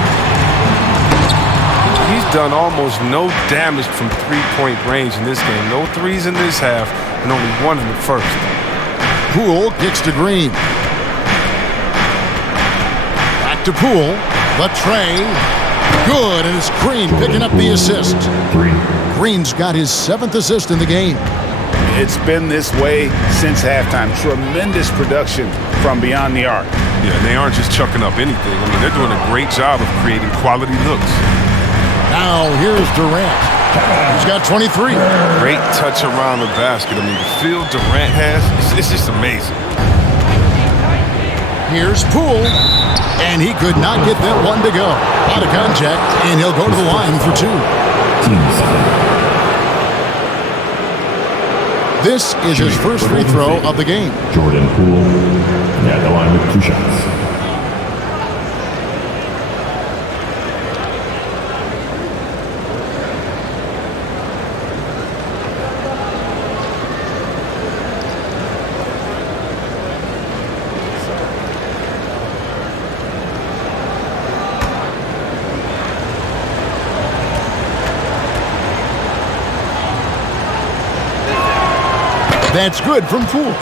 He's done almost no damage from three-point range in this game. No threes in this half, and only 1 in the first. Poole kicks to Green. Back to Poole. The tray. Good, and it's Green picking up the assist. Green's got his 7th assist in the game. It's been this way since halftime. Tremendous production from beyond the arc. Yeah, and they aren't just chucking up anything. I mean, they're doing a great job of creating quality looks. Now here's Durant. He's got 23. Great touch around the basket. I mean, the feel Durant has, it's just amazing. Here's Poole, and he could not get that one to go. Out of contact, and he'll go to the line for 2. This is his first free throw of the game. Jordan Poole at the line with 2 shots. That's good from Poole.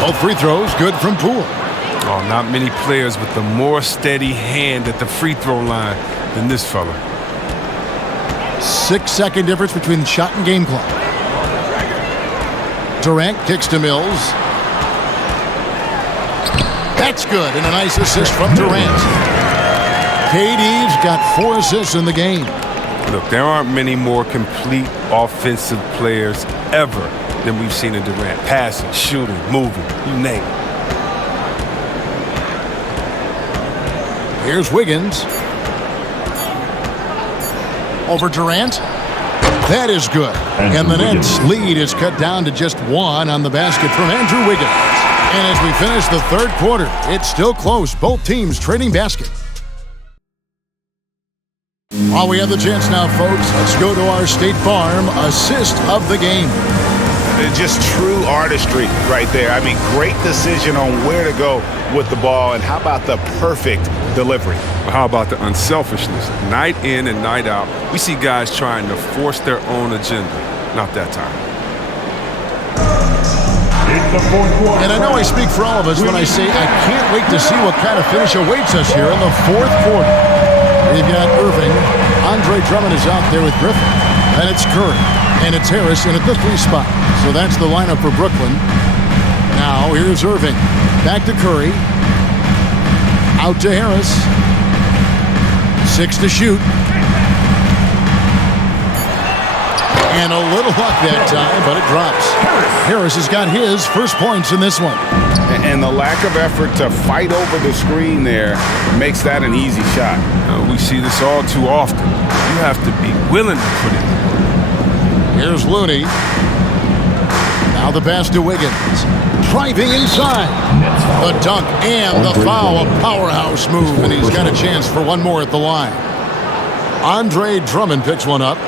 Both free throws good from Poole. Oh, not many players with a more steady hand at the free throw line than this fella. 6-second difference between shot and game clock. Durant kicks to Mills. That's good, and a nice assist from Durant. KD's got 4 assists in the game. Look, there aren't many more complete offensive players ever than we've seen in Durant. Passing, shooting, moving, you name it. Here's Wiggins. Over Durant. That is good. And the Nets' lead is cut down to just 1 on the basket from Andrew Wiggins. And as we finish the 3rd quarter, it's still close. Both teams trading basket. While we have the chance now, folks, let's go to our State Farm assist of the game. Just true artistry right there. I mean, great decision on where to go with the ball, and how about the perfect delivery? How about the unselfishness? Night in and night out, we see guys trying to force their own agenda. Not that time. And I know I speak for all of us when I say I can't wait to see what kind of finish awaits us here in the 4th quarter. We've got Irving. Andre Drummond is out there with Griffin. And it's Curry. And it's Harris in at the 3 spot. So that's the lineup for Brooklyn. Now here's Irving. Back to Curry. Out to Harris. 6 to shoot. And a little luck that time, but it drops. Harris has got his first points in this one. And the lack of effort to fight over the screen there makes that an easy shot. We see this all too often. You have to be willing to put it in. Here's Looney. Now the pass to Wiggins. Driving inside. The dunk and the foul. A powerhouse move, and he's got a chance for one more at the line. Andre Drummond picks one up.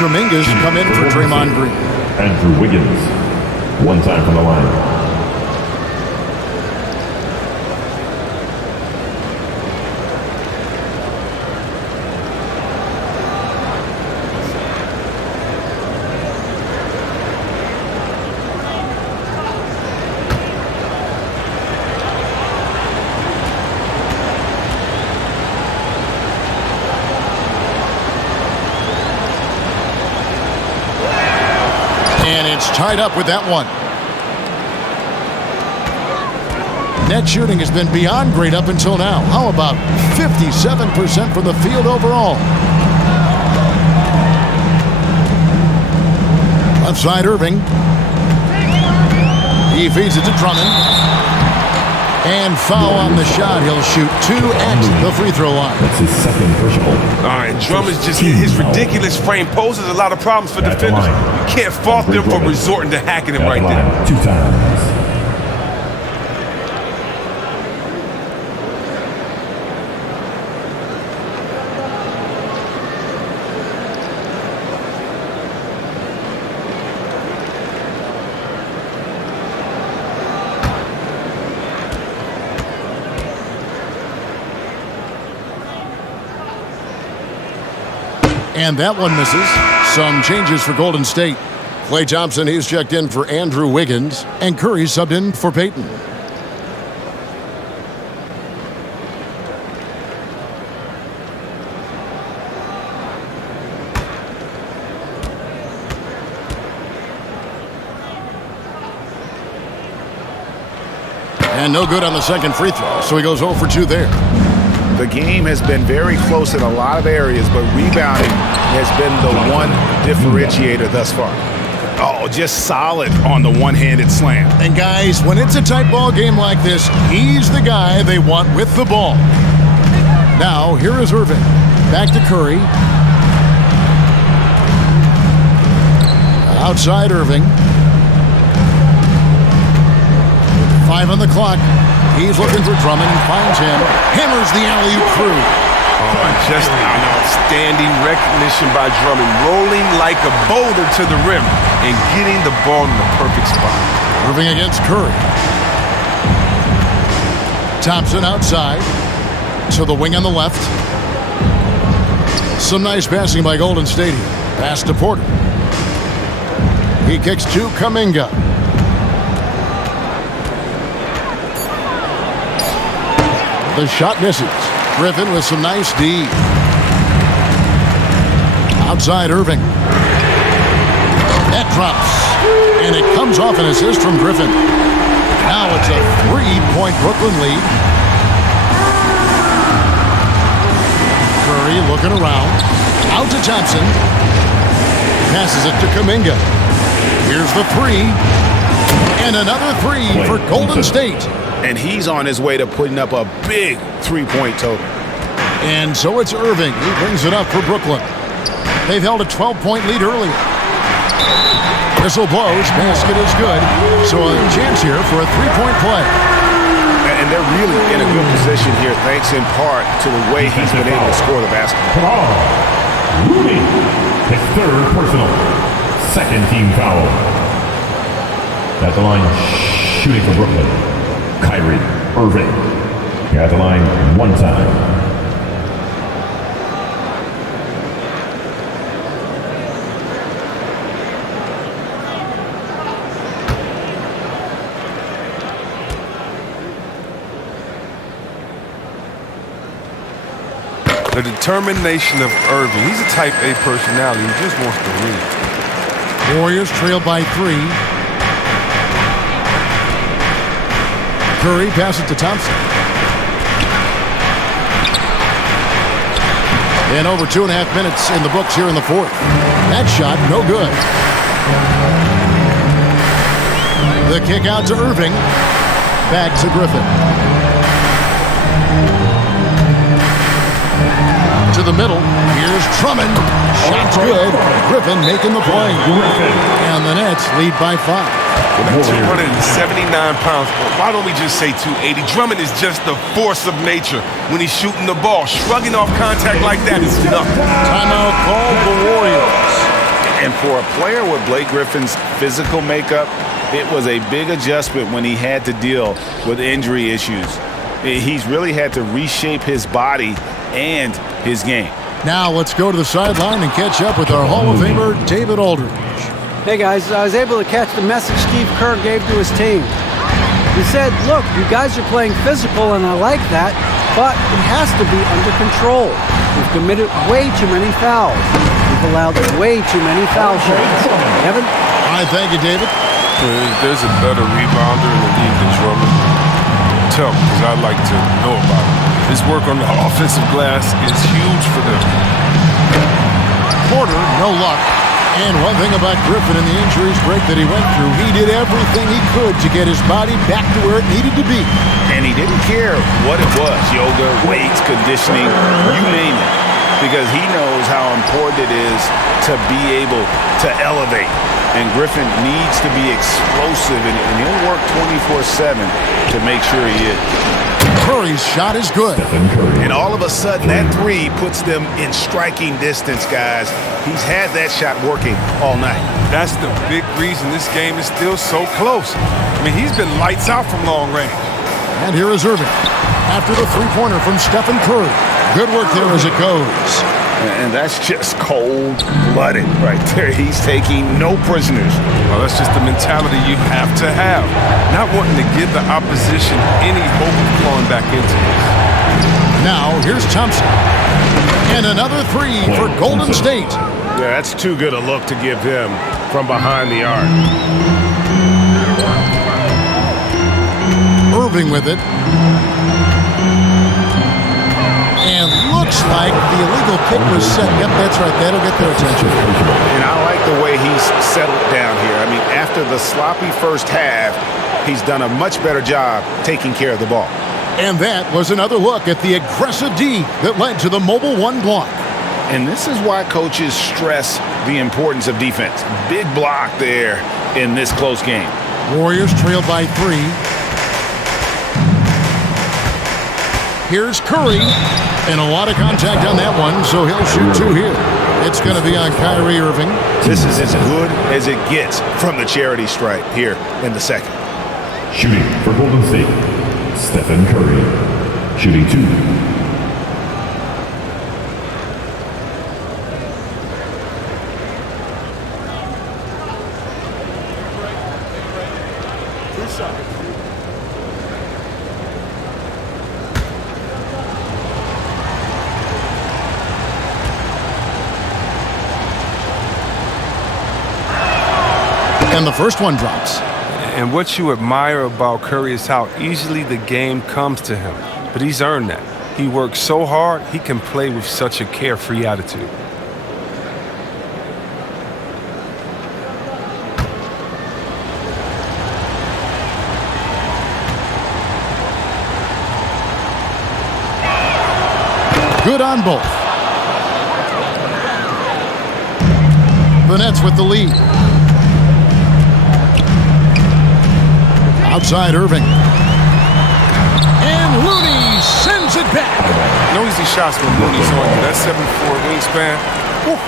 Dominguez come in for Draymond Green. Andrew Wiggins. 1 time from the line. And it's tied up with that one. Net shooting has been beyond great up until now. How about 57% from the field overall? Left side, Irving. He feeds it to Drummond. And foul on the shot. He'll shoot 2 at the free throw line. That's his second personal. All right, Drummond's just his ridiculous frame poses a lot of problems for defenders. You can't fault them for resorting to hacking it right there. 2 times. And that one misses. Some changes for Golden State. Klay Thompson, he's checked in for Andrew Wiggins. And Curry subbed in for Payton. And no good on the second free throw, so he goes 0 for 2 there. The game has been very close in a lot of areas, but rebounding has been the one differentiator thus far. Oh, just solid on the one-handed slam. And guys, when it's a tight ball game like this, he's the guy they want with the ball. Now, here is Irving. Back to Curry. Outside Irving. 5 on the clock. He's looking for Drummond and finds him. Hammers the alley-oop through. Oh, just outstanding recognition by Drummond, rolling like a boulder to the rim and getting the ball in the perfect spot. Irving against Curry. Thompson outside to the wing on the left. Some nice passing by Golden State here. Pass to Porter. He kicks to Kuminga. The shot misses. Griffin with some nice D. Outside Irving. That drops. And it comes off an assist from Griffin. Now it's a 3-point Brooklyn lead. Curry looking around. Out to Thompson. Passes it to Kuminga. Here's the 3. And another 3 for Golden State. And he's on his way to putting up a big 3-point total. And so it's Irving. He brings it up for Brooklyn. They've held a 12-point lead earlier. Whistle blows. Basket is good. So a chance here for a 3-point play. And they're really in a good position here, thanks in part to the way he's been able to score the basketball. Rudy, his third personal. Second team foul. At the line, shooting for Brooklyn. Kyrie Irving. At the line 1 time. The determination of Irving. He's a type A personality. He just wants to win. Warriors trail by 3. Curry passes to Thompson. And over 2.5 minutes in the books here in the fourth. That shot, no good. The kick out to Irving. Back to Griffin. To the middle. Here's Drummond. Shot's good. Griffin making the play. And the Nets lead by 5. 279 pounds. Why don't we just say 280? Drummond is just the force of nature when he's shooting the ball. Shrugging off contact like that is nothing. Timeout called the Warriors. And for a player with Blake Griffin's physical makeup, it was a big adjustment when he had to deal with injury issues. He's really had to reshape his body and his game. Now let's go to the sideline and catch up with our Hall of Famer, David Aldridge. Hey guys, I was able to catch the message Steve Kerr gave to his team. He said, look, you guys are playing physical and I like that, but it has to be under control. We've committed way too many fouls. We've allowed way too many foul shots. Kevin? All right, thank you, David. There's a better rebounder in the league than Drummond. tell me because I'd like to know about it. His work on the offensive glass is huge for them. Porter, no luck. And one thing about Griffin and the injuries break that he went through, he did everything he could to get his body back to where it needed to be. And he didn't care what it was, yoga, weights, conditioning, you name it, because he knows how important it is to be able to elevate. And Griffin needs to be explosive, and he'll work 24/7 to make sure he is. Curry's shot is good. And all of a sudden, that three puts them in striking distance, guys. He's had that shot working all night. That's the big reason this game is still so close. I mean, he's been lights out from long range. And here is Irving after the three-pointer from Stephen Curry. Good work there as it goes. And that's just cold-blooded right there. He's taking no prisoners. Well, that's just the mentality you have to have. Not wanting to give the opposition any hope of clawing back into this. Now, here's Thompson. And another three for Golden State. Yeah, that's too good a look to give him from behind the arc. Irving with it. And looks like the illegal kick was set. Yep, that's right. That'll get their attention. And I like the way he's settled down here. I mean, after the sloppy first half, he's done a much better job taking care of the ball. And that was another look at the aggressive D that led to the mobile one block. And this is why coaches stress the importance of defense. Big block there in this close game. Warriors trailed by 3. Here's Curry, and a lot of contact on that one, so he'll shoot 2 here. It's going to be on Kyrie Irving. This is as good as it gets from the charity stripe here in the second. Shooting for Golden State, Stephen Curry. Shooting 2. And the first one drops. And what you admire about Curry is how easily the game comes to him. But he's earned that. He works so hard, he can play with such a carefree attitude. Good on both. The Nets with the lead. Outside Irving. And Looney sends it back. No easy shots when Looney's on you. That 7'4" wingspan. Whew.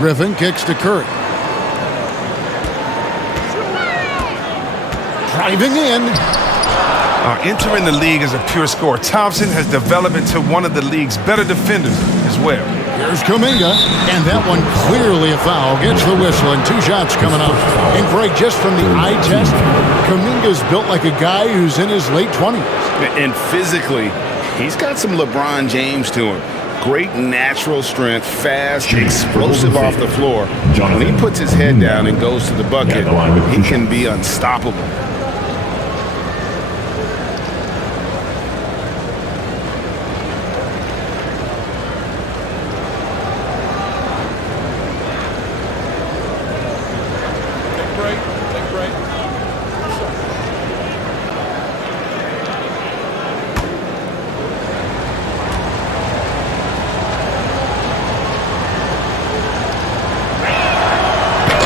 Griffin kicks to Curry. Driving in. Entering the league as a pure scorer, Thompson has developed into one of the league's better defenders as well. Here's Kuminga, and that one clearly a foul. Gets the whistle, and 2 shots coming up. And Greg, just from the eye test, Kuminga's built like a guy who's in his late 20s. And physically, he's got some LeBron James to him. Great natural strength, fast, explosive off the floor. When he puts his head down and goes to the bucket, he can be unstoppable.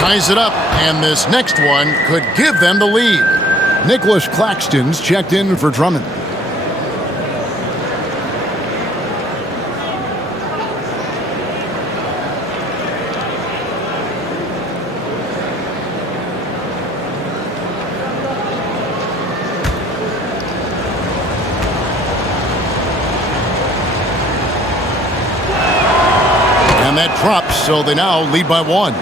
Ties it up, and this next one could give them the lead. Nicholas Claxton's checked in for Drummond. drops, so they now lead by 1.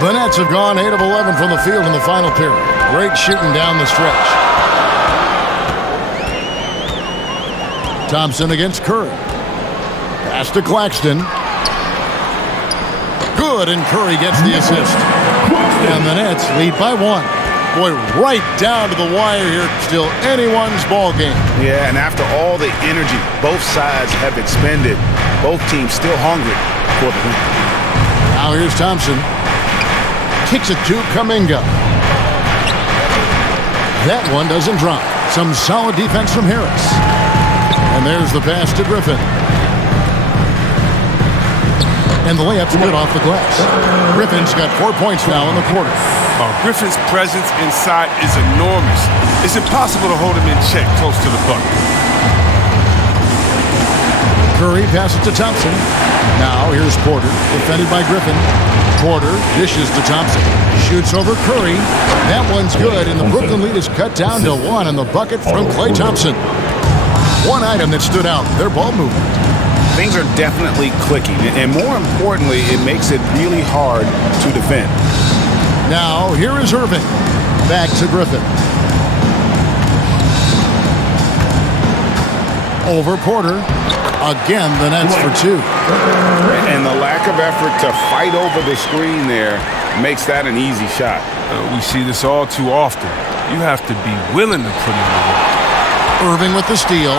The Nets have gone 8 of 11 from the field in the final period. Great shooting down the stretch. Thompson against Curry. Pass to Claxton. Good, and Curry gets the assist. And the Nets lead by 1. Boy, right down to the wire here. Still anyone's ball game. Yeah, and after all the energy both sides have expended, both teams still hungry for the win. Now here's Thompson. Kicks it to Kuminga. That one doesn't drop. Some solid defense from Harris. And there's the pass to Griffin. And the layup's good off the glass. Griffin's got 4 points now in the quarter. Griffin's presence inside is enormous. It's impossible to hold him in check close to the bucket. Curry passes to Thompson. Now here's Porter, defended by Griffin. Porter dishes to Thompson. Shoots over Curry. That one's good, and the Brooklyn lead is cut down to 1 on the bucket from Klay Thompson. One item that stood out, their ball movement. Things are definitely clicking, and more importantly, it makes it really hard to defend. Now, here is Irving. Back to Griffin. Over Porter. Again, the Nets for 2. And the lack of effort to fight over the screen there makes that an easy shot. We see this all too often. You have to be willing to put in the work. Irving with the steal.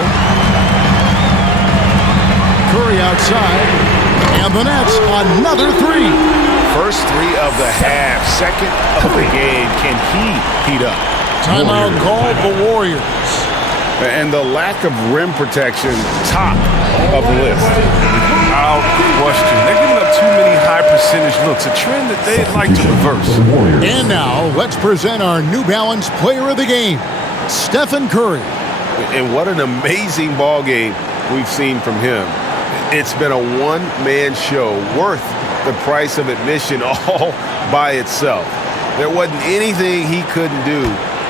Curry outside. And the Nets, another 3. First 3 of the half, second of the game. Can he heat up? Timeout called the Warriors. And the lack of rim protection, top of the list. Without question. They're giving up too many high percentage looks, a trend that they'd like to reverse. And now, let's present our New Balance player of the game, Stephen Curry. And what an amazing ball game we've seen from him. It's been a one-man show worth the price of admission all by itself. There wasn't anything he couldn't do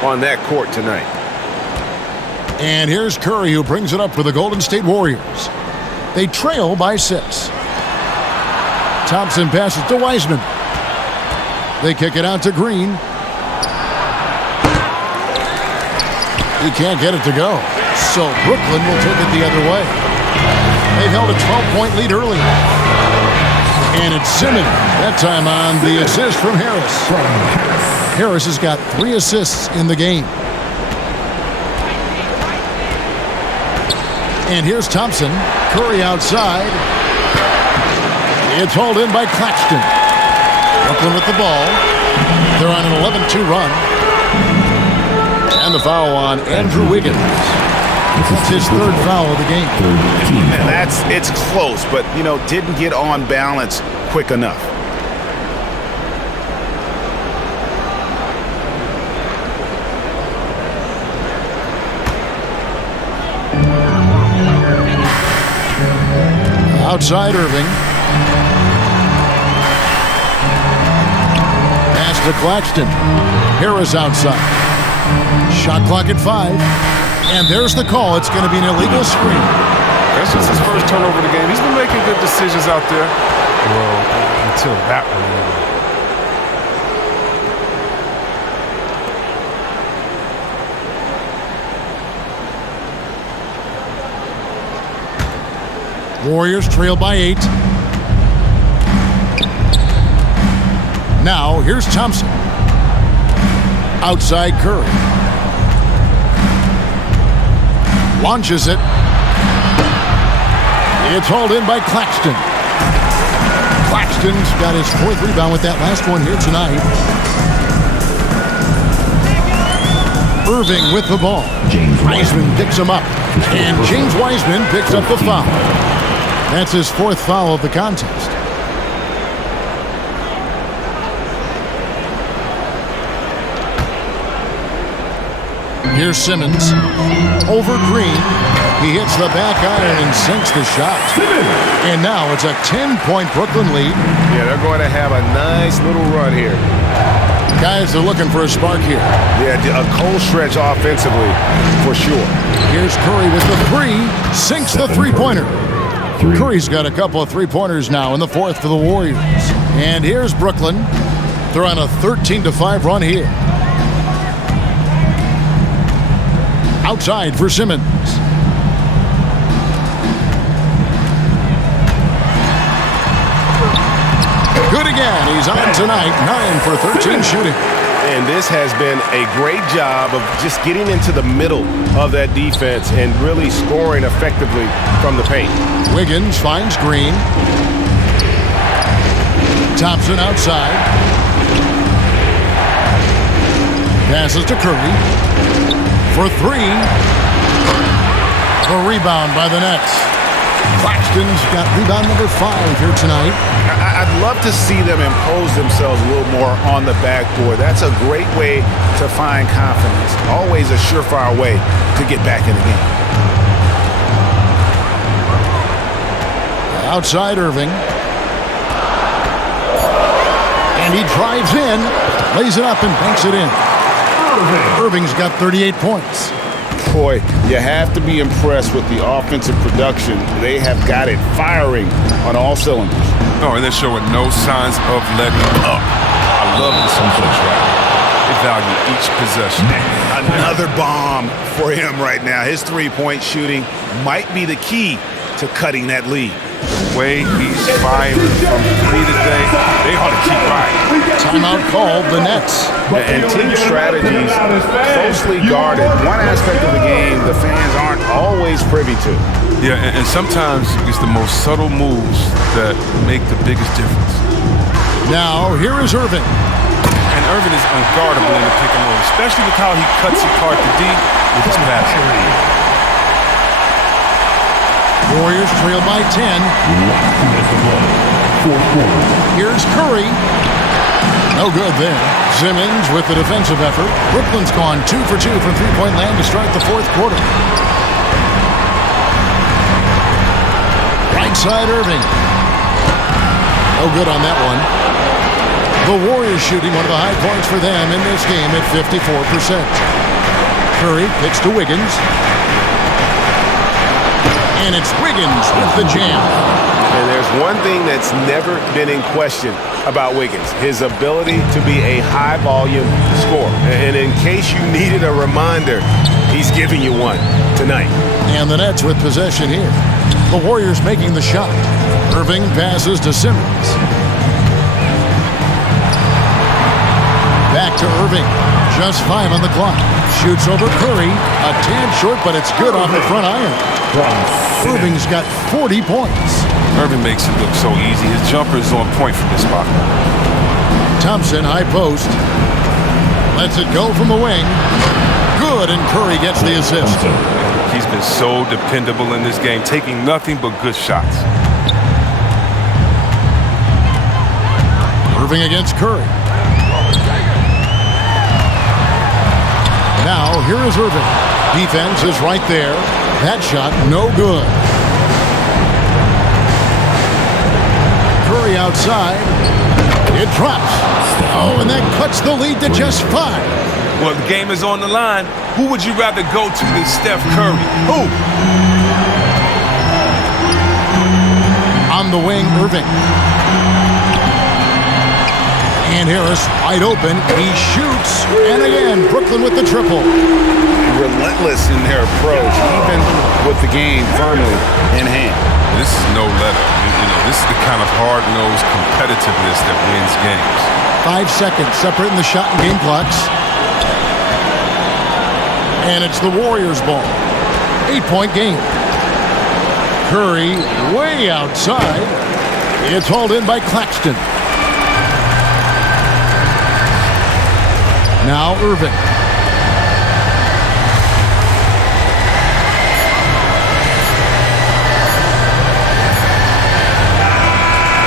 on that court tonight. And here's Curry, who brings it up for the Golden State Warriors. They trail by 6. Thompson passes to Wiseman. They kick it out to Green. He can't get it to go. So Brooklyn will take it the other way. They've held a 12-point lead early. And it's Simmons, that time on the assist from Harris. Harris has got 3 assists in the game. And here's Thompson. Curry outside. It's hauled in by Claxton. Brooklyn with the ball. They're on an 11-2 run. And the foul on Andrew Wiggins. It's his 3rd foul of the game. And it's close, but, didn't get on balance quick enough. Outside Irving. Pass to Claxton. Harris outside. Shot clock at 5. And there's the call. It's going to be an illegal screen. That's just his first turnover of the game. He's been making good decisions out there. Well, until that one. Warriors trail by 8. Now, here's Thompson. Outside Curry. Launches it. It's hauled in by Claxton. Claxton's got his 4th rebound with that last one here tonight. Irving with the ball. Wiseman picks him up. And James Wiseman picks up the foul. That's his 4th foul of the contest. Here's Simmons. Over Green. He hits the back iron and sinks the shot. And now it's a 10-point Brooklyn lead. Yeah, they're going to have a nice little run here. Guys are looking for a spark here. Yeah, a cold stretch offensively, for sure. Here's Curry with the 3. Sinks the 3-pointer. Curry's got a couple of three-pointers now in the fourth for the Warriors. And here's Brooklyn. They're on a 13-5 run here. Outside for Simmons. Good again. He's on tonight. 9 for 13 shooting. And this has been a great job of just getting into the middle of that defense and really scoring effectively from the paint. Wiggins finds Green. Thompson outside. Passes to Curry. For three. A rebound by the Nets. Claxton's got rebound number 5 here tonight. I'd love to see them impose themselves a little more on the backboard. That's a great way to find confidence. Always a surefire way to get back in the game. Outside Irving. And he drives in, lays it up and banks it in. Irving's got 38 points. Boy, you have to be impressed with the offensive production. They have got it firing on all cylinders. No, and they're showing no signs of letting up. I love this approach, right? They value each possession. Another bomb for him right now. His three-point shooting might be the key to cutting that lead. The way he's firing from three today, they ought to keep riding. Timeout called the Nets. And team strategies closely guarded. One aspect of the game the fans aren't always privy to. Yeah, and sometimes it's the most subtle moves that make the biggest difference. Now, here is Irving. And Irving is unguardable in the pick and roll, especially with how he cuts apart the D with his passing. Warriors trail by 10. Here's Curry. No good there. Simmons with the defensive effort. Brooklyn's gone 2 for 2 from three-point land to start the fourth quarter. Right side Irving. No good on that one. The Warriors shooting one of the high points for them in this game at 54%. Curry kicks to Wiggins. And it's Wiggins with the jam. And there's one thing that's never been in question about Wiggins, his ability to be a high-volume scorer. And in case you needed a reminder, he's giving you one tonight. And the Nets with possession here. The Warriors making the shot. Irving passes to Simmons. Back to Irving. Just 5 on the clock. Shoots over Curry. A tad short, but it's good off the front iron. Irving's got 40 points. Irving makes it look so easy. His jumper is on point from this spot. Thompson, high post. Lets it go from the wing. Good, and Curry gets the assist. He's been so dependable in this game, taking nothing but good shots. Irving against Curry. Now, here is Irving. Defense is right there. That shot, no good. Curry outside. It drops. Oh, and that cuts the lead to just 5. Well, the game is on the line. Who would you rather go to than Steph Curry? Who? On the wing, Irving. And Harris wide open. He shoots. And again, Brooklyn with the triple. Relentless in their approach, even with the game firmly in hand. This is no letter. This is the kind of hard-nosed competitiveness that wins games. 5 seconds separating the shot and game clocks. And it's the Warriors' ball. 8-point game. Curry way outside. It's hauled in by Claxton. Now Irving.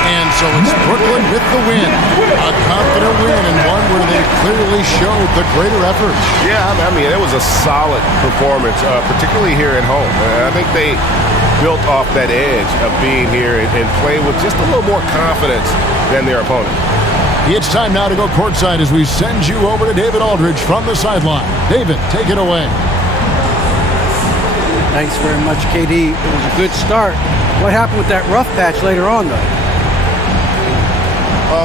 And so it's Brooklyn with the win. A confident win and one where they clearly showed the greater effort. Yeah, I mean, it was a solid performance, particularly here at home. I think they built off that edge of being here and play with just a little more confidence than their opponent. It's time now to go courtside as we send you over to David Aldridge from the sideline. David, take it away. Thanks very much, KD. It was a good start. What happened with that rough patch later on, though?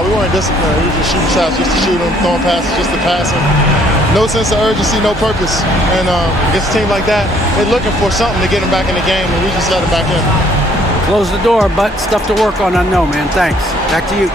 We weren't disciplined. We were just shooting shots, just to shoot them, throwing passes, just to pass them. No sense of urgency, no purpose. And against a team like that, they're looking for something to get them back in the game, and we just let them back in. Close the door, but stuff to work on. I know, man. Thanks. Back to you.